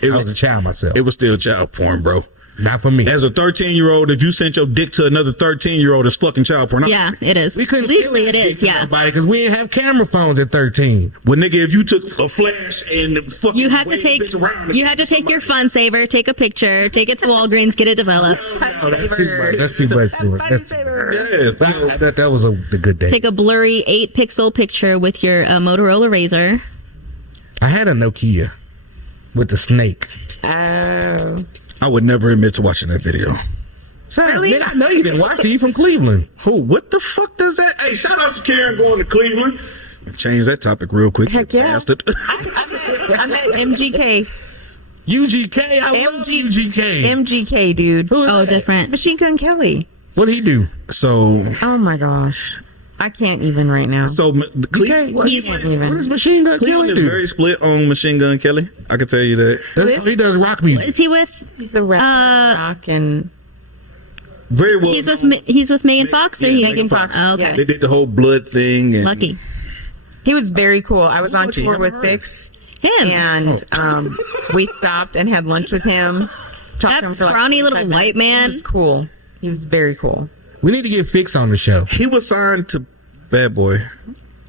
I was a child myself. it was still child porn, bro. Not for me. As a 13-year-old, if you sent your dick to another 13-year-old, it's fucking child porn. Yeah, it is. We couldn't Legally, it is. Yeah. because we didn't have camera phones at 13. Well, nigga, if you took a flash and fucking You had to waved take the bitch around your fun saver, take a picture, take it to Walgreens, get it developed. Oh, that's too much. That's too much for it. That was the good day. Take a blurry 8-pixel picture with your Motorola Razr. I had a Nokia with the snake. Oh. I would never admit to watching that video. Really? Nigga, I know you didn't watch it. You from Cleveland. Who? What the fuck does that? Hey, shout out to Karen going to Cleveland. Change that topic real quick. Heck yeah. Bastard. I met MGK. UGK? I love UGK. MGK, dude. Who is Oh, that? different. Machine Gun Kelly. What'd he do? So Oh my gosh. I can't even right now. the Cleveland, What He's- does Machine Gun Cleveland Kelly is do? very split on Machine Gun Kelly. I can tell you that. He does rock music. Is he with? He's the rap rock and Very well. He's with Megan Fox, or Yeah, he's Megan Fox. Oh, okay. They did the whole blood thing. And Lucky he was very cool. I was on Lucky, tour I'm with right. Fix him. and we stopped and had lunch with him. Talked to That him for like scrawny little 45 minutes. white man. He was cool. He was very cool. We need to get Fix on the show. He was signed to Bad Boy.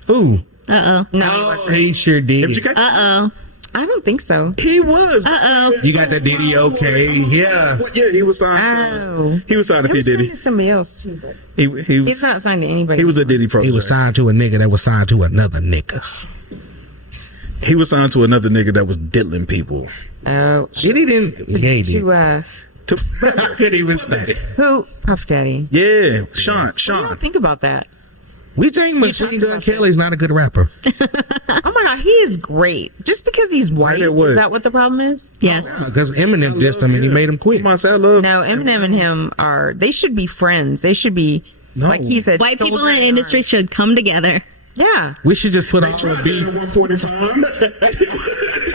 Ooh. Uh-oh. No, He sure did. MGK? Uh-oh. I don't think so. He was. Uh-oh. You got that Diddy okay? Yeah. Yeah, he was signed. Oh. He was signed to He P was Diddy. signed to somebody else too, but He he's was. not signed to anybody. He was a Diddy protege. He was signed to a nigga that was signed to another nigga. He was signed to another nigga that was diddling people. Diddy Oh, didn't. Yeah, he did. to To- I couldn't even say. who? Puff Daddy. yeah, Sean. What do y'all think about that? We think Machine talked Gun about Kelly's not a good rapper. Oh my God, he is great. Just because he's white, at what? is that what the problem is? Yes. Because Eminem dissed him and he made him quit. Come on, say I love. No, Eminem and him they should be friends. They should be, No. like he said, White people soldier in the industry arms. should come together. Yeah. We should just put all Tried the that beef. at one point in time.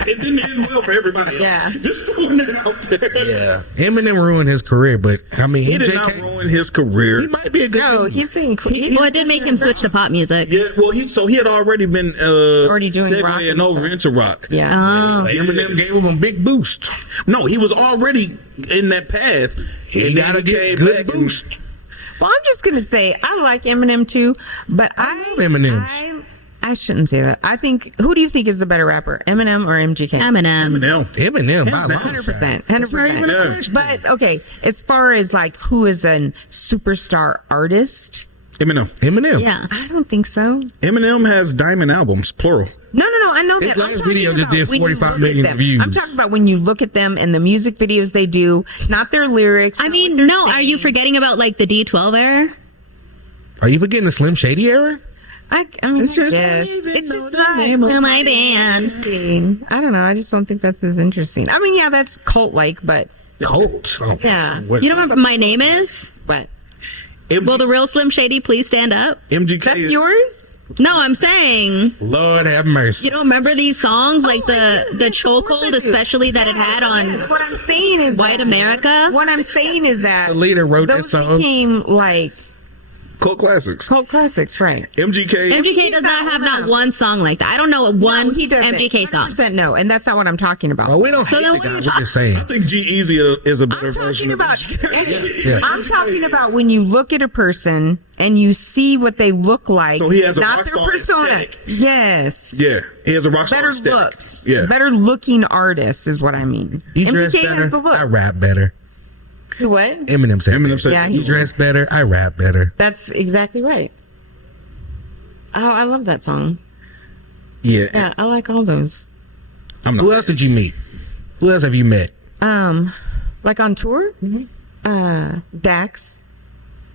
It didn't end well for everybody else. Yeah. Just throwing it out there. Yeah. Eminem ruined his career, but I mean, He did not MJK, ruin his career. he might be a good No, dude. he's saying Well, it did make him switch to pop music. Yeah, well, he had already been Already doing rock segueing and over stuff. into rock. Yeah. Oh. Eminem gave him a big boost. No, he was already in that path. He And then gotta get came good back and- boost. Well, I'm just gonna say I like Eminem too, but I love Eminem's. I shouldn't say that. I think who do you think is the better rapper, Eminem or MGK? Eminem. Eminem, by a long 100%, shot. That's not even a 100%. question. But okay, as far as like who is a superstar artist, Eminem. Yeah. I don't think so. Eminem has diamond albums, plural. No, I know His that. last I'm talking video just about did when you 45 look at million them. views. I'm talking about when you look at them and the music videos they do, not their lyrics. I not mean, what they're no, are you saying. forgetting about like the D12 era? Are you forgetting the Slim Shady era? I mean, It's just yes. amazing, It's just though, not the name of Oh, my band. interesting. I don't know. I just don't think that's as interesting. I mean, yeah, that's cult-like, but Colt. Oh, yeah. what- You don't remember My Name Is? But Will the real Slim Shady please stand up? MGK. that's yours. No, I'm saying Lord have mercy. you don't remember these songs like I the do. the Yes, of course I chokehold, do. especially that it had Yes, on what I'm saying is White that- America. What I'm saying is that Selena wrote that those song. became like Cult classics. cult classics, right? MGK. MGK does not have not one song like that. I don't know one No, he doesn't. MGK song. 100% no, and that's not what I'm talking about. Well, we don't So hate then the what guy. are We're you just saying. I think G-Eazy is a better I'm version talking of about. MGK. Yeah. I'm talking about when you look at a person and you see what they look like. So he has a not rock their star persona. aesthetic. Yes. Yeah, he has a rock star Better aesthetic. looks. Yeah. Better looking artist is what I mean. You dress MGK has the better. look. I rap better. You what? Eminem said. Eminem that. said- Yeah, You dress better. I rap better. That's exactly right. Oh, I love that song. Yeah, Yeah, I like all those. I'm not. Who else did you meet? Who else have you met? Like on tour? Dax.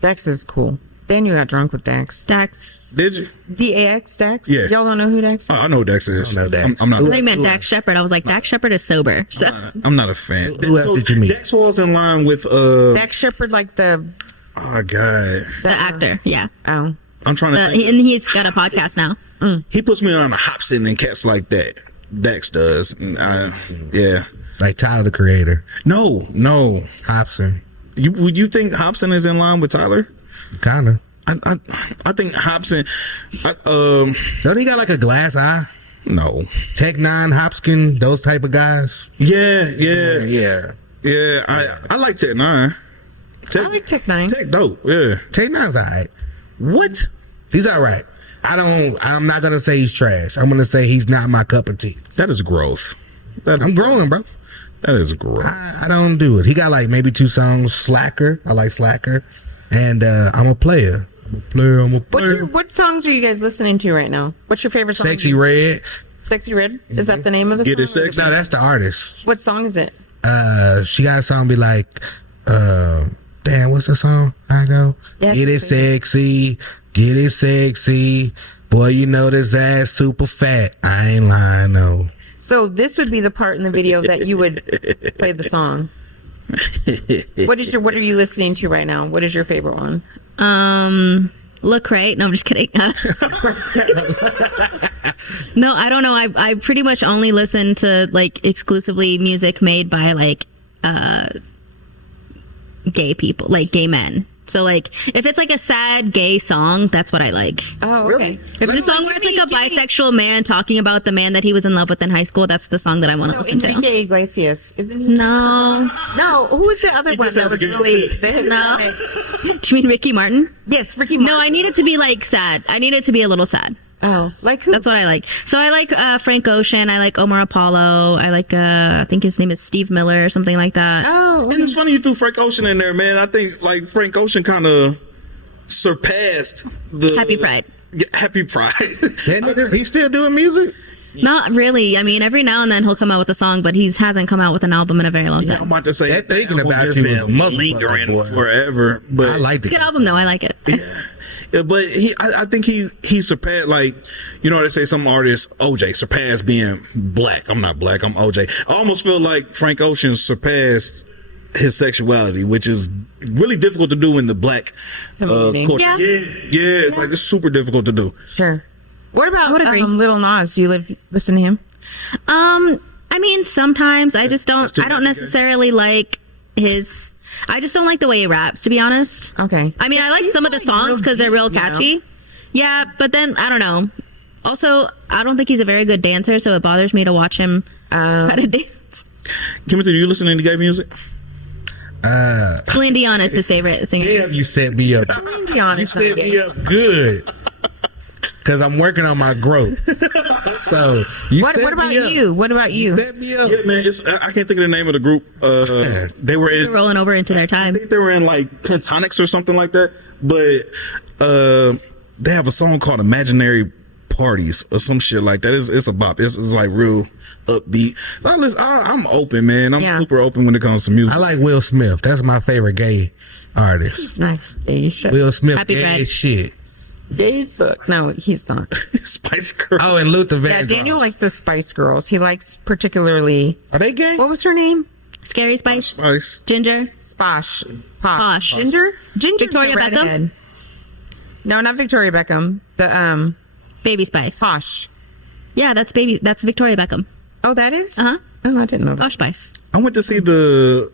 Dax is cool. Daniel got drunk with Dax. Dax. Did you? DAX Dax? Yeah. Y'all don't know who Dax is? I know who Dax is. I know Dax. I'm not. I meant Dax Shepard. I was like, Dax Shepard is sober. So I'm not a fan. Who else did you meet? Dax falls in line with Dax Shepard, like the. Oh God, the actor, yeah. Oh. I'm trying to. And think. he's got a podcast now. He puts me on a Hobson and cats like that. Dax does. And yeah. Like Tyler, the Creator. No. Hobson. Would you think Hobson is in line with Tyler? Kinda. I think Hobson. Don't he got like a glass eye? No. Tech Nine, Hopkins, those type of guys. Yeah. I like Tech Nine. I like Tech Nine. Tech dope. Yeah. Tech Nine's alright. What? He's alright. I'm not gonna say he's trash. I'm gonna say he's not my cup of tea. That is growth. I'm growing, bro. That is growth. I don't do it. He got like maybe 2 songs. Slacker. I like Slacker. And I'm a player. What songs are you guys listening to right now? What's your favorite song? Sexy Red. Sexy Red? Is that the name of the Get song? it sexy. No, that's the artist. What song is it? She got a song be like, damn, what's the song? I go, Yeah, get it sexy, get it sexy. Boy, you know this ass super fat. I ain't lying, no. So this would be the part in the video that you would play the song. What are you listening to right now? What is your favorite one? Look right. No, I'm just kidding. No, I don't know. I pretty much only listen to like exclusively music made by like gay people, like gay men. So like, if it's like a sad gay song, that's what I like. Oh, okay. If it's a song where it's like a bisexual man talking about the man that he was in love with in high school, that's the song that I want to listen to. Enrique Iglesias, isn't he? No. No, who was the other one just that has was a good really? spirit. No. Do you mean Ricky Martin? Yes, Ricky Martin. No, I need it to be like sad. I need it to be a little sad. Oh, like who? That's what I like. So I like Frank Ocean. I like Omar Apollo. I like I think his name is Steve Miller or something like that. Oh, And it's funny you threw Frank Ocean in there, man. I think like Frank Ocean kind of surpassed the Happy Pride. Yeah, Happy Pride. That nigga, he still doing music? Not really. I mean, every now and then he'll come out with a song, but he hasn't come out with an album in a very long Yeah, time. I'm about to say That Thinking album About just You was a been motherfucker, lingering boy. forever. But I like Good it. album though. I like it. Yeah, but I think he surpassed, like, you know, they say some artists, OJ, surpassed being black. I'm not black, I'm OJ. I almost feel like Frank Ocean surpassed his sexuality, which is really difficult to do in the black Community. culture. Yeah. Yeah, like it's super difficult to do. sure. What about would agree. Lil Nas? Do you listen to him? I mean, sometimes I just don't. too I don't much again. necessarily like his. I just don't like the way he raps, to be honest. Okay. I mean, I like some of the songs because they're real catchy. Yeah, but then I don't know. Also, I don't think he's a very good dancer, so it bothers me to watch him try to dance. Timothy, do you listen to any gay music? Celine Dion is his favorite singer. Damn, you set me up. Dion You is set not me gay. up good. Because I'm working on my growth. So, you What set about me up. you? What about you? Set me up. Yeah, man, I can't think of the name of the group. They were in. Rolling over into their time. I think they were in like Pentatonics or something like that. But they have a song called "Imaginary Parties" or some shit like that. It's a bop. It's like real upbeat. I'm open, man. I'm Yeah. super open when it comes to music. I like Will Smith. That's my favorite gay artist. Nah, gay shit. Will Smith, Happy gay Pride. as shit. Gay suck. No, he's not. Spice Girls. Oh, and Luther Yeah, Vandross. Daniel likes the Spice Girls. He likes particularly. Are they gay? What was her name? Scary Spice. Spice. Ginger. Posh. Posh. Ginger. Ginger. Victoria Beckham? No, not Victoria Beckham. The Baby Spice. Posh. Yeah, that's Victoria Beckham. Oh, that is. Uh-huh. Oh, I didn't know that. Posh Spice. I went to see the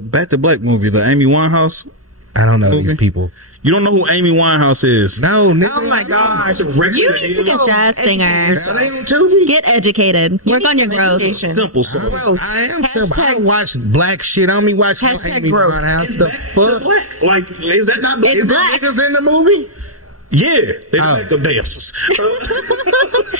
Back to Black movie, the Amy Winehouse. I don't know these people. You don't know who Amy Winehouse is? No, nigga. Oh my gosh. You need to Get go jazz singer. Are they on Tubi? Get educated. Work need on your some growth. education. Simple song. Growth. I am simple. I Hashtag- don't watch black shit. I don't be watching no Hashtag Amy growth. Winehouse. The fuck? Black. Like, is that not It's is black. Niggas in the movie? Yeah, they Oh. like the dancers.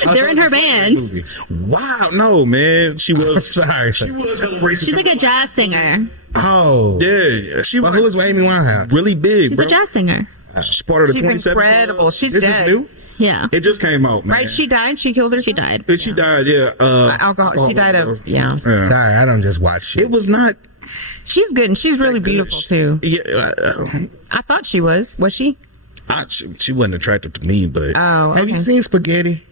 They're in her band. Wow, no, man. She was Sorry. She was hella racist. She's like a jazz singer. Oh. Yeah, she Well, was who is Amy Winehouse? really big, She's bro. a jazz singer. She's part of the She's 27 incredible. Club. She's this dead. is new. Yeah. It just came out, man. Right? She died. She killed herself. She died. She died, yeah. Alcohol. She died of. Yeah. Yeah. Sorry, I don't just watch shit. It was not. She's good, and she's really beautiful too. Yeah, I thought she was. Was she? she wasn't attractive to me, but Oh, Have okay. you seen Spaghetti?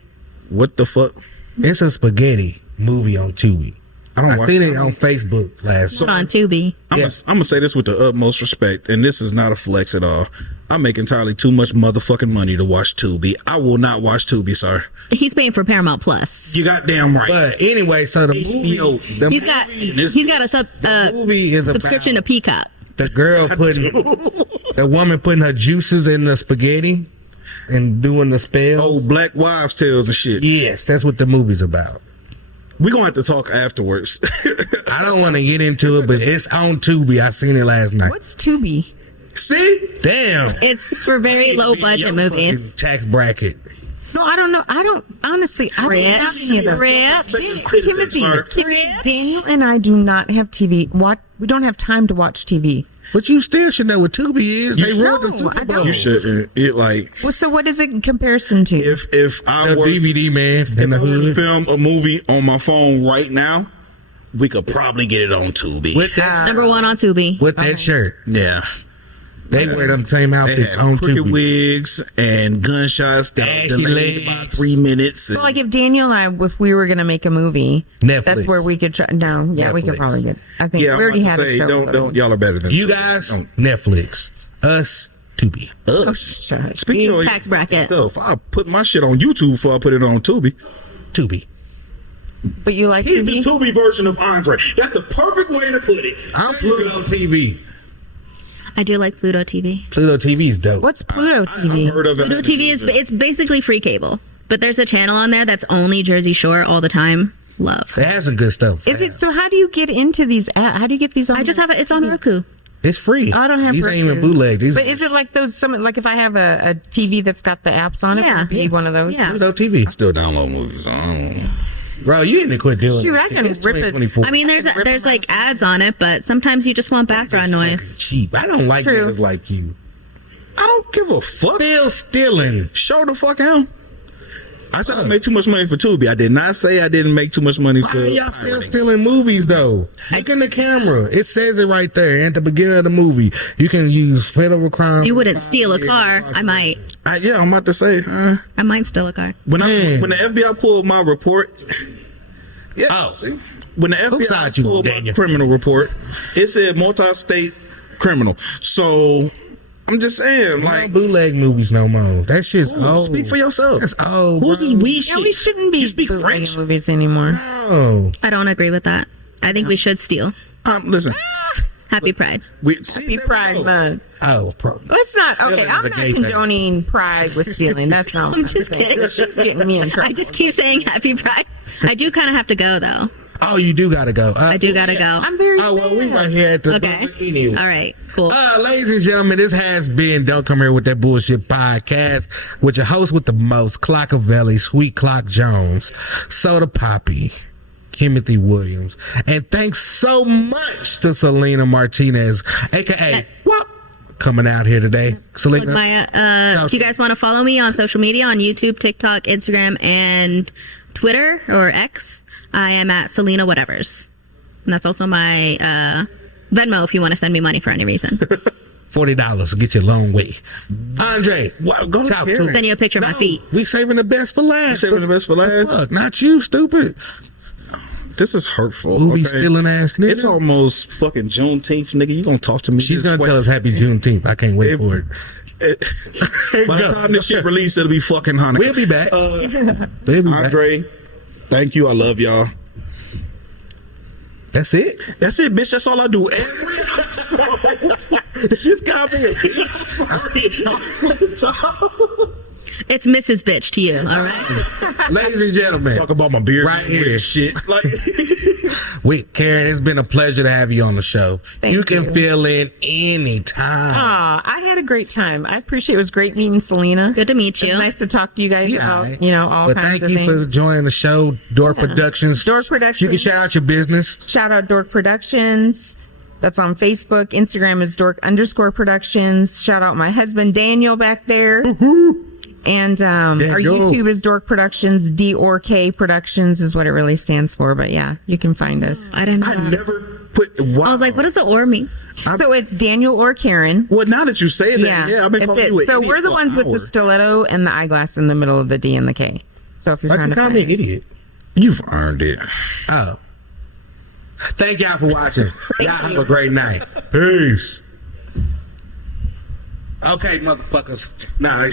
what the fuck? It's a spaghetti movie on Tubi. I watch- seen it on Facebook last. Put on Tubi. I'm gonna say this with the utmost respect, and this is not a flex at all. I make entirely too much motherfucking money to watch Tubi. I will not watch Tubi, sir. He's paying for Paramount Plus. You goddamn right. But anyway, so the movie, HBO. the He's got a movie is subscription to about Peacock. the girl putting the woman putting her juices in the spaghetti and doing the spell. Oh, Black Wives Tales and shit. Yes, that's what the movie's about. We're gonna have to talk afterwards. I don't want to get into it, but it's on Tubi. I seen it last night. What's Tubi? See? Damn. It's for very low budget movies. Tax bracket. No, I don't know. I don't honestly. I don't have any of those. Timothy, Daniel and I do not have TV. We don't have time to watch TV. But you still should know what Tubi is. They ruined the No, Super I Bowl. don't. You shouldn't. It like Well, so what is it in comparison to? if I The were DVD man in the to hood. film a movie on my phone right now, we could probably get it on Tubi. With that, Number one on Tubi. with that shirt. Yeah. They wear them same They outfits have on crooked Tubi. wigs and gunshots that are Ashy delayed by legs. 3 minutes. So, like, if Daniel and I, if we were going to make a movie, Netflix. that's where we could try. No, yeah, we could Netflix. probably get. I think yeah, we already I'm had about to a say, show. don't, y'all are better than You guys, Netflix. Us, Tubi. us. shut. Speaking of Tax bracket. myself, I put my shit on YouTube before I put it on Tubi. Tubi. But you like He's the TV? Tubi version of Andre. That's the perfect way to put it. I'm putting on TV. I do like Pluto TV. Pluto TV is dope. What's Pluto TV? Heard of it. Pluto TV is it's basically free cable, but there's a channel on there that's only Jersey Shore all the time. Love. It has some good stuff. Is it so? How do you get into these? How do you get these? On I just have it. It's on Roku. It's free. I don't have. These ain't even Roku. bootleg. These But is it like those? Like if I have a TV that's got the apps on it, Yeah. would it be one of those? Yeah. Pluto TV. Still download movies. I don't know. Bro, you need to quit doing Shoot, that I shit. can It's rip it. 2024. I mean, there's like ads on it, but sometimes you just want background noise. cheap. I don't like True. niggas like you. I don't give a fuck. Still stealing. Show the fuck out. I said I made too much money for Tubi. I did not say I didn't make too much money Why for. are y'all still stealing movies though? Look in the camera. It says it right there at the beginning of the movie. You can use federal crime. You wouldn't steal a car. I might. Yeah, I'm about to say. I might steal a car. When Man. when the FBI pulled my report. Yeah. Oh. See? When the Whose side you FBI on, pulled my Daniel? criminal report, it said multi-state criminal. So I'm just saying, Like like, bootleg movies no more. That shit's old. speak for yourself. That's old. Who's bro. this we Yeah, shit? we shouldn't be You speak bootlegging French? movies anymore. No. I don't agree with that. I think we should steal. Listen, Happy Pride. we see Happy there we Pride go. Month. Oh, pro. Let's not. Stealing Okay, is I'm a not gay thing. condoning pride with stealing. That's not. What I'm just saying. kidding. She's getting me in trouble. I just keep saying Happy Pride. I do kind of have to go though. Oh, you do gotta go. I do gotta go. I'm very. Oh, well, we sad. right here at the Okay. anyway. All right. Cool. Ladies and gentlemen, this has been Don't Come Here With That Bullshit podcast with your host with the most, Clockavelli, Sweet Clock Jones, Soda Poppy, Timothy Williams. And thanks so much to Selena Martinez, aka Wop, coming out here today. Selena. Look, my, if you guys want to follow me on social media, on YouTube, TikTok, Instagram, and Twitter or X, I am at Selena Whatevers. And that's also my Venmo if you want to send me money for any reason. $40 to get you a long way. Andre, Go to talk to Karen. me. Send you a picture of my feet. We saving the best for last. Saving the best for last? Fuck, not you, stupid. This is hurtful. Movie okay? stealing ass nigga. It's almost fucking Juneteenth, nigga. You gonna talk to me? She's this gonna way? tell us Happy Juneteenth. I can't wait for it. By the time this shit released, it'll be fucking Hanukkah. We'll be back. We'll be back. Andre, thank you. I love y'all. That's it. That's it, bitch. That's all I do. Every episode. This got me a bitch. It's Mrs. Bitch to you, all right? Ladies and gentlemen, Talk about my beard. Right here. and shit. Like, Karen, it's been a pleasure to have you on the show. Thank you can you. fill in anytime. Aw, I had a great time. I appreciate it. It was great meeting Selena. Good to meet you. It's nice to talk to you guys about, right. all but kinds thank of you things. for joining the show, Dork Productions. Dork Productions. You can shout out your business. Shout out Dork Productions. That's on Facebook. Instagram is Dork_Productions. Shout out my husband Daniel back there. And our Daniel. YouTube is Dork Productions. DORK Productions is what it really stands for. But yeah, you can find us. I didn't know. I that. never put. Wow. I was like, what does the or mean? So it's Daniel or Karen. Well, now that you say that, yeah, I've been If calling it- you an So idiot we're the for ones an with the hour. stiletto and the eyeglass in the middle of the D and the K. So if you're Why trying you to call find me an us. idiot? You've earned it. Oh. Thank y'all for watching. Y'all have a great night. Peace. Okay, motherfuckers. Nah,